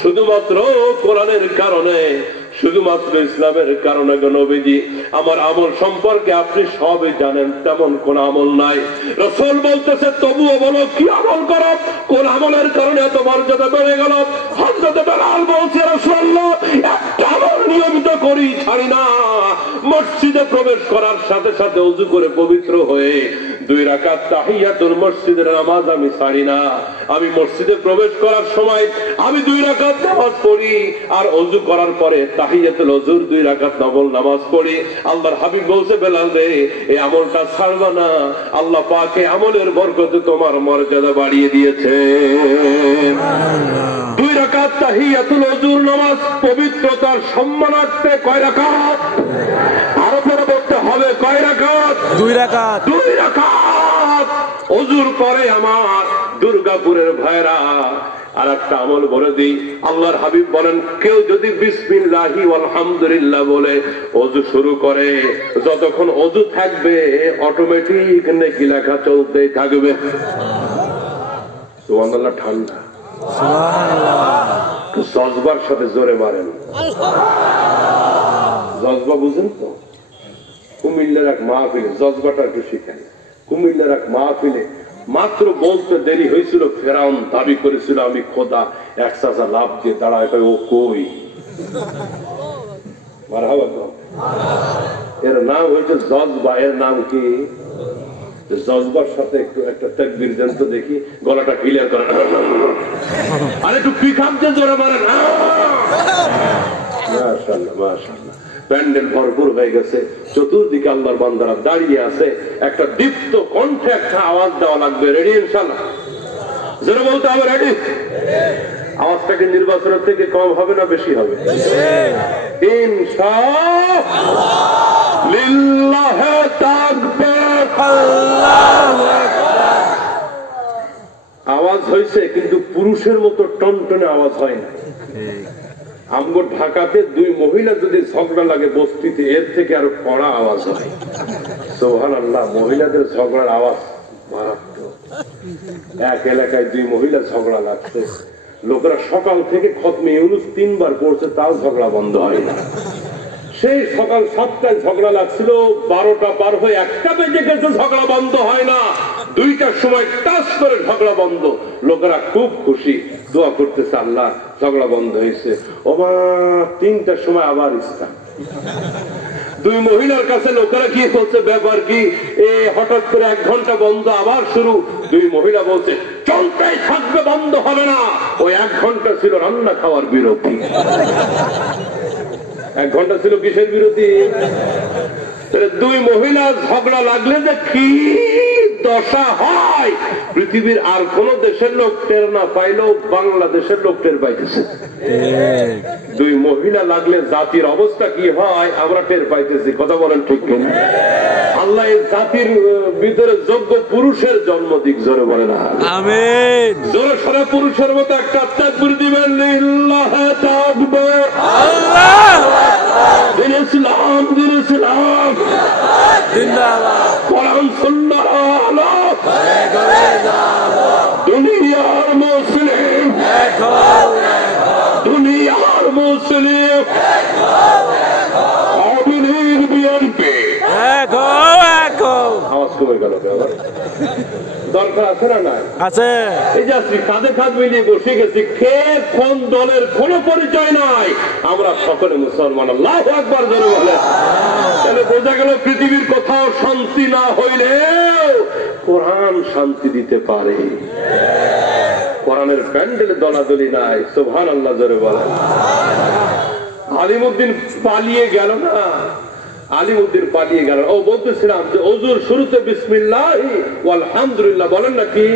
শুধুমাত্র কোরআনের কারণে, শুধুমাত্র ইসলামের কারণে গো নবীজি। আমার আমল সম্পর্কে আপনি সবই জানেন, তেমন কোন আমল নাই। রাসূল বলতেছে, তবুও বলো কি আমল করো, কোন আমলের কারণে এত মর্যাদা বেড়ে গেল? হযরত বেলাল বলছে, রাসূলুল্লাহ, একটা আমল নিয়মিত করি, ছাড়ি না। মসজিদে প্রবেশ করার সাথে সাথে ওযু করে পবিত্র হয়ে 2 রাকাত তাহিয়াতুল মসজিদের নামাজ আমি ছাড়ি না। আমি মসজিদে প্রবেশ করার সময় আমি 2 রাকাত নামাজ পড়ি, আর ওযু করার পরে তাহিয়াতুল ওযুর 2 রাকাত নফল নামাজ পড়ি। আল্লাহর হাবিব বলছে, বেলাল রে, এই আমলটা ছাড়বা না। আল্লাহ পাক এই আমলের বরকতে তোমার মর্যাদা বাড়িয়ে দিয়েছে। 2 রাকাত তাহিয়াতুল ওযুর নামাজ পবিত্রতার সম্মানার্থে কয় রাকাত? আরো পরে বলতে হবে, কয় রাকাত? 2 রাকাত। 2 রাকাত ওযুর পরে আমার দুর্গাপুরের ভাইরা আর একটা আমল বলে দিই। আল্লাহর হাবিব বলেন, কেউ যদি বিসমিল্লাহি আলহামদুলিল্লাহ বলে ওযু শুরু করে, যতক্ষণ ওযু থাকবে অটোমেটিক নেকি লেখা চলতেই থাকবে। সুবহানাল্লাহ। ঠান্ডা, জজবার সাথে জোরে মারেন। জজবা বুঝেন তো? কুমিল্লার এক মাহফিলে, জজবাটা একটু শিখাই। কুমিল্লার এক মাহফিলে মাত্র বলতে দেরি হয়েছিল, ফেরাউন দাবি করেছিল আমি খোদা। এক চাচা লাভ দিয়ে দাঁড়ায়, ও কই? এর নাম হয়েছে জজবা। এর নাম কি? জজবার সাথে একটু একটা তাকবীর দেন তো দেখি, গলাটা ক্লিয়ার করেন। আর একটু পিকাপতে জোরে মারেন। মাশাআল্লাহ, মাশাআল্লাহ। প্যান্ডেল ভরপুর হয়ে গেছে, চতুর্দিকে আল্লাহর বান্দারা দাঁড়িয়ে আছে। একটা দীপ্ত কণ্ঠে একটা আওয়াজ দেওয়া লাগবে। রেডি ইনশাআল্লাহ? জোরে বলতে হবে, রেডি? আওয়াজটা কি নির্বাচনের থেকে কম হবে না বেশি হবে? ইনশাআল্লাহ। লিল্লাহি তাকবীর, আল্লাহু আকবার। আওয়াজ হয়েছে, কিন্তু পুরুষের মতো টনটনে আওয়াজ হয় না। আমগো ঢাকাতে দুই মহিলা যদি ঝগড়া লাগে বস্তিতে এর থেকে আরো কড়া আওয়াজ হয়। সুবহানাল্লাহ, মহিলাদের ঝগড়ার আওয়াজ মারাত্মক। এক এলাকায় দুই মহিলা ঝগড়া লাগছে, লোকেরা সকাল থেকে খতমে ইউনুস 3 বার পড়ছে, তাও ঝগড়া বন্ধ হয় না। সেই সকাল 7টায় ঝগড়া লাগছিল, 12টা পার হয়ে 1টা বেজে গেছে, ঝগড়া বন্ধ হয় না। 2টার সময় টাচ করে ঝগড়া বন্ধ। লোকেরা খুব খুশি, দোয়া করতেছে আল্লাহ ঝগড়া বন্ধ হয়েছে। ওমা 3টার সময় আবার ইসলাম। দুই মহিলার কাছে লোকেরা কি বলছে, ব্যাপার কি? হঠাৎ করে 1 ঘন্টা বন্ধ, আবার শুরু। দুই মহিলা বলছে চলতেই থাকবে, বন্ধ হবে না। ওই 1 ঘন্টা ছিল রান্না খাওয়ার বিরতি। 1 ঘন্টা ছিল কিসের বিরতি? দুই মহিলা ঝগড়া লাগলে যে কি দশা হয়, পৃথিবীর আর কোন দেশের লোক টের না পাইলেও বাংলাদেশের লোক টের পাইতেছে। দুই মহিলা লাগলে জাতির অবস্থা কি হয় আমরা টের পাইতেছি। কথা বলেন ঠিক কিনা? আল্লাহ এই জাতির ভিতরে যোগ্য পুরুষের জন্ম দিক, জোরে বলে না আমিন। জোরে সরে পুরুষের মতো একটা তাকবীর দিবেন, লিল্লাহি তাকবীর, আল্লাহু আকবার, দিন ইসলাম, দিন ইসলাম জিন্দাবাদ, কোরআন সুন্নাহ আলো করে করে যাব, দুনিয়ার মুসলিম এক হও, দুনিয়ার মুসলিম এক হও, আওয়ামী বিএনপি এক হও, এক হও। আওয়াজ কমে গেল, দরকার আছে না? না আছে। এই যে আজকে কাঁধে কাঁধ মিলিয়ে বসে গেছি, কে কোন দলের কোন পরিচয় নাই, আমরা সকলে মুসলমান। আল্লাহু আকবার জোরে বলে। তাহলে বোঝা গেল পৃথিবীর কোথাও শান্তি না হইলেও কোরআন শান্তি দিতে পারে। কোরআনের প্যান্ডেলে দলাদলি নাই। সুবহানাল্লাহ জোরে বলে। আলিমউদ্দিন পালিয়ে গেল না, আলিমউদ্দিন পালিয়ে গেল। ও বলতেছিলাম যে ওযুর শুরুতে বিসমিল্লাহি ওয়াল হামদুলিল্লাহ বলেন নাকি?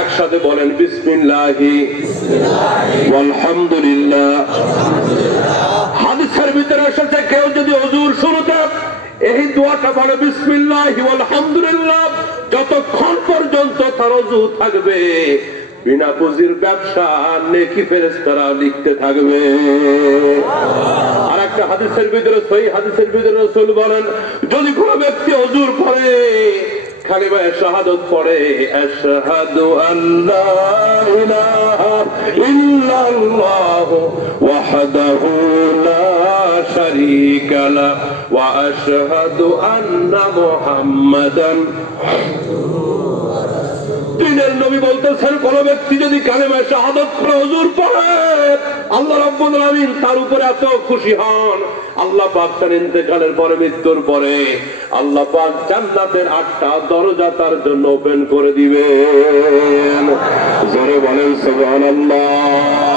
একসাথে বলেন, বিসমিল্লাহি ওয়াল হামদুলিল্লাহ। হাদিসের ভিতরে এসেছে কেউ যদি ওযুর শুরুতে এই দোয়াটা বলে বিসমিল্লাহি ওয়াল হামদুলিল্লাহ, যতক্ষণ পর্যন্ত তার ওযু থাকবে বিনা পুঁজির ব্যবসা নেকি ফেরেশতারা লিখতে থাকবে। আর একটা হাদিসের ভিতরে, সহিহ হাদিসের ভিতরে রাসূল বলেন, যদি কোনো ব্যক্তি ওযুর পড়ে কালিমা শাহাদাত পড়ে, আশহাদু আল্লা ইলাহা ইল্লাল্লাহ ওয়াহদাহু লা শারীকা লাহু ওয়া আশহাদু আন্না মুহাম্মাদান। দিনের নবী বলতেছেন, কোন ব্যক্তি যদি কালেমা শাহাদাত করে ওযুর পড়ে, আল্লাহ রাব্বুল আলামিন তার উপরে এত খুশি হন, আল্লাহ পাক তার ইন্তেকালের পরে, মৃত্যুর পরে আল্লাহ পাক জান্নাতের 8টা দরজা তার জন্য ওপেন করে দিবেন। জোরে বলেন সুবহানাল্লাহ।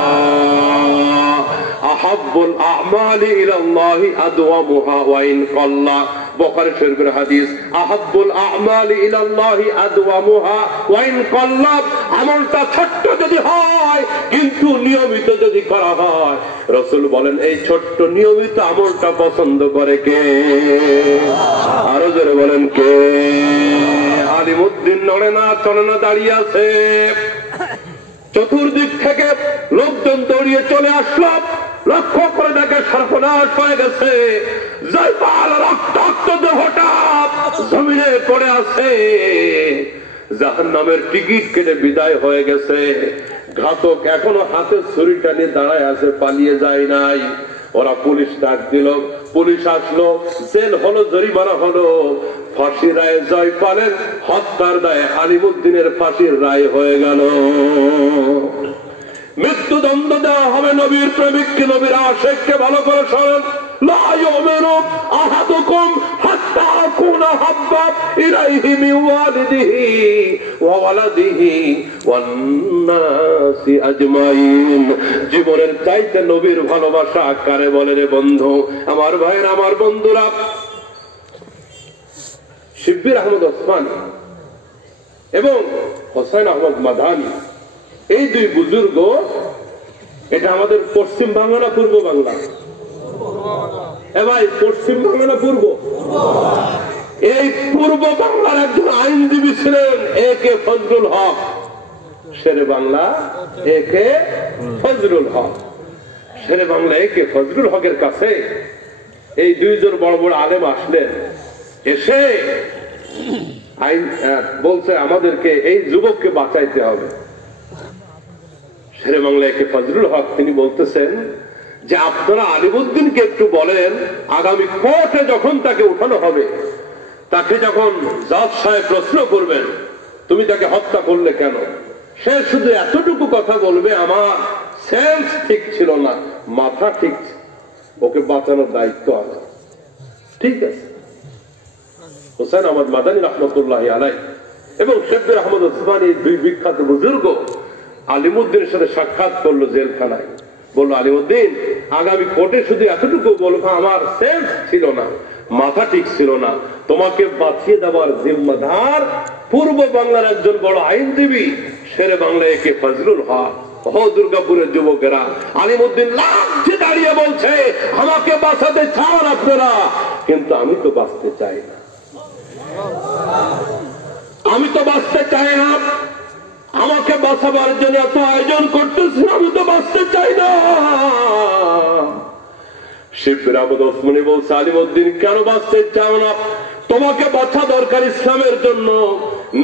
আহাব্বুল আমালি ইলাল্লাহি আদওয়ামুহা ওয়া ইন কাল্লা। বুখারী শরীফের হাদিস, আহাব্বুল আমালি ইলাল্লাহি আদওয়ামুহা ওয়া ইন কাল্লা। আমলটা ছোট্ট যদি হয় কিন্তু নিয়মিত যদি করা হয়, রাসূল বলেন এই ছোট্ট নিয়মিত আমলটা পছন্দ করে কে? আরো জোরে বলেন কে? আলিমউদ্দিন নড়ে না, চলে না, দাঁড়িয়ে আছে। চতুর্দিক থেকে লোকজন দৌড়িয়ে চলে আসলো, লক্ষ্য করে দেখে সর্বনাশ হয়ে গেছে। জয়পাল রক্তাক্ত দেহটা জমিনে পড়ে আছে, জাহান্নামের টিকিট কেটে বিদায় হয়ে গেছে। ঘাতক এখনো হাতে ছুরিটা নিয়ে দাঁড়ায় আছে, পালিয়ে যায় নাই। ওরা পুলিশ ডাক দিল, পুলিশ আসলো, জেল হলো, জরিমানা হলো। ফাঁসির রায়ে জয়পালের, হত্যার দায়ে আলিমউদ্দিনের ফাঁসির রায় হয়ে গেল। মৃত্যুদণ্ড দেওয়া হবে নবীর প্রেমিককে, নবীর আশিককে। ভালো করে শোনেন, লা ইউমিনু আহাদুকুম হাত্তা আকুনা হাব্বা ইলাইহি মিন ওয়ালিদিহি ওয়া ওয়ালাদিহি ওয়ান নাসি আজমাইন। জীবনের চাইতে নবীর ভালোবাসা কারে বলে রে বন্ধু? আমার ভাইরা, আমার বন্ধুরা, শিব্বির আহমদ ওসমানী এবং হোসেন আহমদ মাদানী, এই দুই বুজুর্গ, এটা আমাদের পশ্চিম বাংলা না পূর্ব বাংলা? ভাই, পশ্চিম বাংলা না পূর্ব? এই পূর্ব বাংলার একজন আইনজীবী ছিলেন এ কে ফজলুল হক। শেরে বাংলা একে ফজলুল হক। শেরে বাংলা একে ফজলুল হকের কাছে এই দুইজন বড় বড় আলেম আসলেন, এসে আইন বলছে আমাদেরকে এই যুবককে বাঁচাইতে হবে। শেরে বাংলা একে ফজলুল হক তিনি বলতেছেন যে আপনারা আলিমউদ্দিনকে একটু বলেন আগামী কোর্টে যখন তাকে উঠানো হবে, তাকে যখন জজ সাহেব প্রশ্ন করবেন তুমি তাকে হত্যা করলে কেন, সে শুধু এতটুকু কথা বলবে আমার সেন্স ঠিক ছিল না, মাথা ঠিক, ওকে বাঁচানোর দায়িত্ব আছে। ঠিক আছে, হোসেন আহমদ মাদানী রহমতুল্লাহ আলাইহি এবং শেখুর আহমদ ওসমানী দুই বিখ্যাত বুজুর্গ আলিমউদ্দিনের সাথে সাক্ষাৎ করলো জেলখানায়। বললো আলিমউদ্দিন আগামী কোর্টে শুধু এতটুকু বলবো আমার সেন্স ছিল না, মাথা ঠিক ছিল না, তোমাকে বাঁচিয়ে দেওয়ার জিম্মাদার পূর্ব বাংলার একজন বড় আইনজীবী শেরে বাংলা একে ফজলুল হক। ও দুর্গাপুরের যুবকেরা, আলিমউদ্দিন লাফে দাঁড়িয়ে বলছে আমাকে বাঁচাতে চান আপনারা, কিন্তু আমি তো বাঁচতে চাই না, আমি তো বাঁচতে চাই না, আমাকে বাঁচাবার জন্য এত আয়োজন করতেছেন, আমি তো বাঁচতে চাই না। শেখুর আহমদ ওসমানী বলছে আলিমউদ্দিন কেন বাঁচতে চাও না, তোমাকে বাঁচা দরকার ইসলামের জন্য,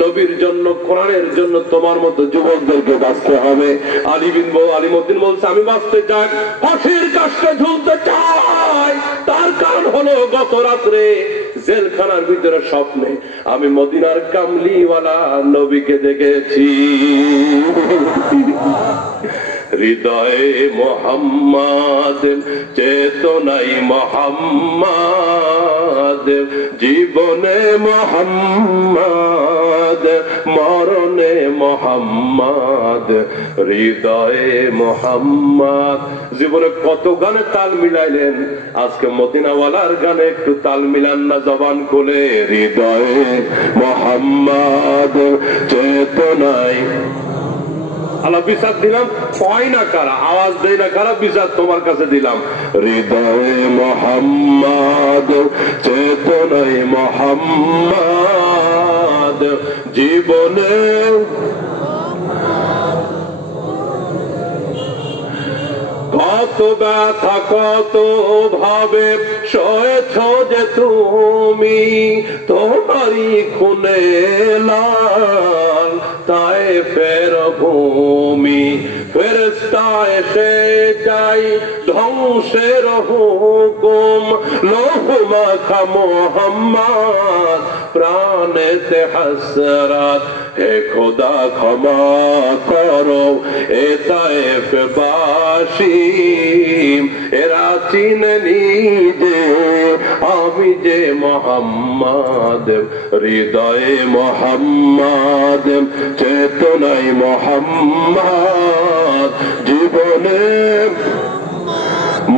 নবীর জন্য, কোরআনের জন্য, তোমার মতো যুবকদেরকে বাঁচতে হবে। আলিমউদ্দিন বলছে আমি বাঁচতে চাই, ফাঁসির কাষ্ঠে ঝুলতে চাই। তার কারণ হলো গত রাত্রে জেলখানার ভিতরে স্বপ্নে আমি মদিনার কামলিওয়ালা নবীকে দেখেছি। হৃদয়ে মোহাম্মদ, চেতনাই মোহাম্মদ, জীবনে মোহাম্মদ, মরণে মোহাম্মদ, হৃদয়ে মোহাম্মদ। জীবনে কত গানে তাল মিলাইলেন, আজকে মদিনাওয়ালার গানে একটু তাল মিলান না জবান খুলে। হৃদয়ে মোহাম্মদ, চেতনাই, আল্লাহ বিচার দিলাম, কয় না কারা, আওয়াজ দেয় না কারা, বিচার তোমার কাছে দিলাম। হৃদয়ে মোহাম্মদ, চেতনায় মোহাম্মদ, জীবনে কত ব্যথা কত ভাবে সয়েছ যে তুমি, তোমারই খুনে লাল তাই ফের ভূমি, ফেরেশতা এসে যাই ধ্বংসের হুকুম, লৌহ মাখা মোহাম্মদ প্রাণেতে হাসরাত, হে খোদা ক্ষমা করো এ তায়েফ বাসী, এরা চিনেনি যে আমি যে মোহাম্মদ, হৃদয়ে মোহাম্মদ, চেতনায় মোহাম্মদ, জীবনে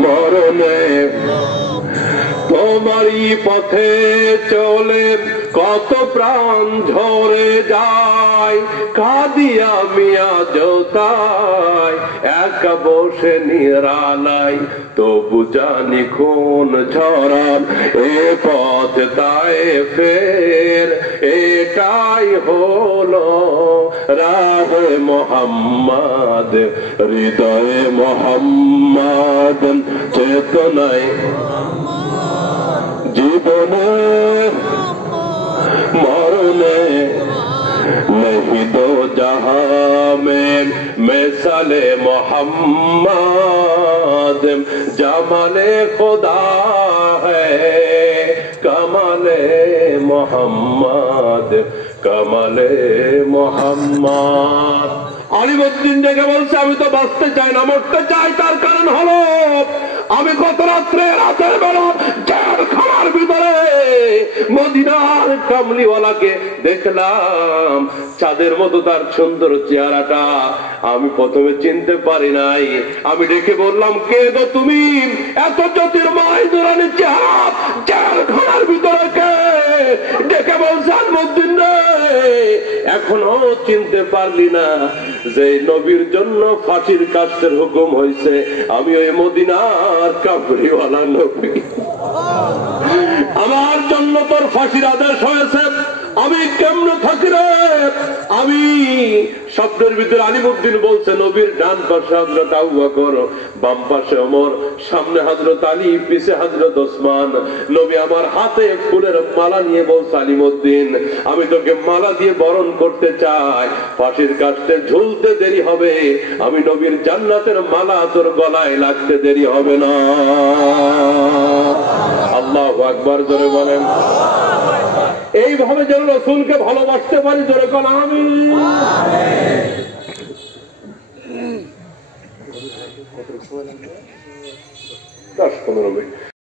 মরণে তোমারই পথে চলে কত প্রাণ ঝরে যায়, কাঁদিয়া মিয়া জোতায় একা বসে নিরালাই, তবু জানি খুন ঝরান এ পথ তাই ফের, এটাই হলো রাহ মোহাম্মদ, হৃদয়ে মোহাম্মদ, চেতনায় জীবনে মরণে, नहीं दो जहां में मिसाले मोहम्मद, जमाले खुदा है कमाले मोहम्मद, कमाले मोहम्मद। আলিমউদ্দিন ডেকে বলছে আমি তো বাঁচতে চাই না, মরতে চাই। তার কারণ হলো আমি গত রাত্রে রাতের বেলা জেলখানার ভিতরে মদিনার কামলিওয়ালাকে দেখলাম, চাঁদের মতো তার সুন্দর চেহারাটা, আমি প্রথমে চিনতে পারি নাই। আমি ডেকে বললাম কে গো তুমি, এত জ্যোতির্ময় দুরানি চেহারা জেলখানার ভিতরে কে? ডেকে বলছে আলিমউদ্দিন রে, এখনো চিনতে পারলি না যে নবীর জন্য ফাঁসির কাষ্ঠের হুকুম হয়েছে, আমি ওই মদিনার কামলিওয়ালা নবী, আমার জন্য তোর ফাঁসির আদেশ হয়েছে, আমি কেমনে থাকি রে? আমি স্বপ্নের ভিতরে আলিমউদ্দিন বলছে নবীর ডান পাশে হযরত আবু বকর, বাম পাশে ওমর, সামনে হযরত আলী, পিছে হযরত ওসমান। নবী আমার হাতে ফুলের মালা নিয়ে বলছে আলিমউদ্দিন আমি তোকে মালা দিয়ে বরণ করতে চাই, ফাঁসির কাস্টে ঝুলতে দেরি হবে, আমি নবীর জান্নাতের মালা তোর গলায় লাগতে দেরি হবে না। আল্লাহু আকবার, জোরে বলেন। এইভাবে যেন রাসূলকে ভালোবাসতে পারি, জোরে কোন আমিন। 10-15 মিনিট।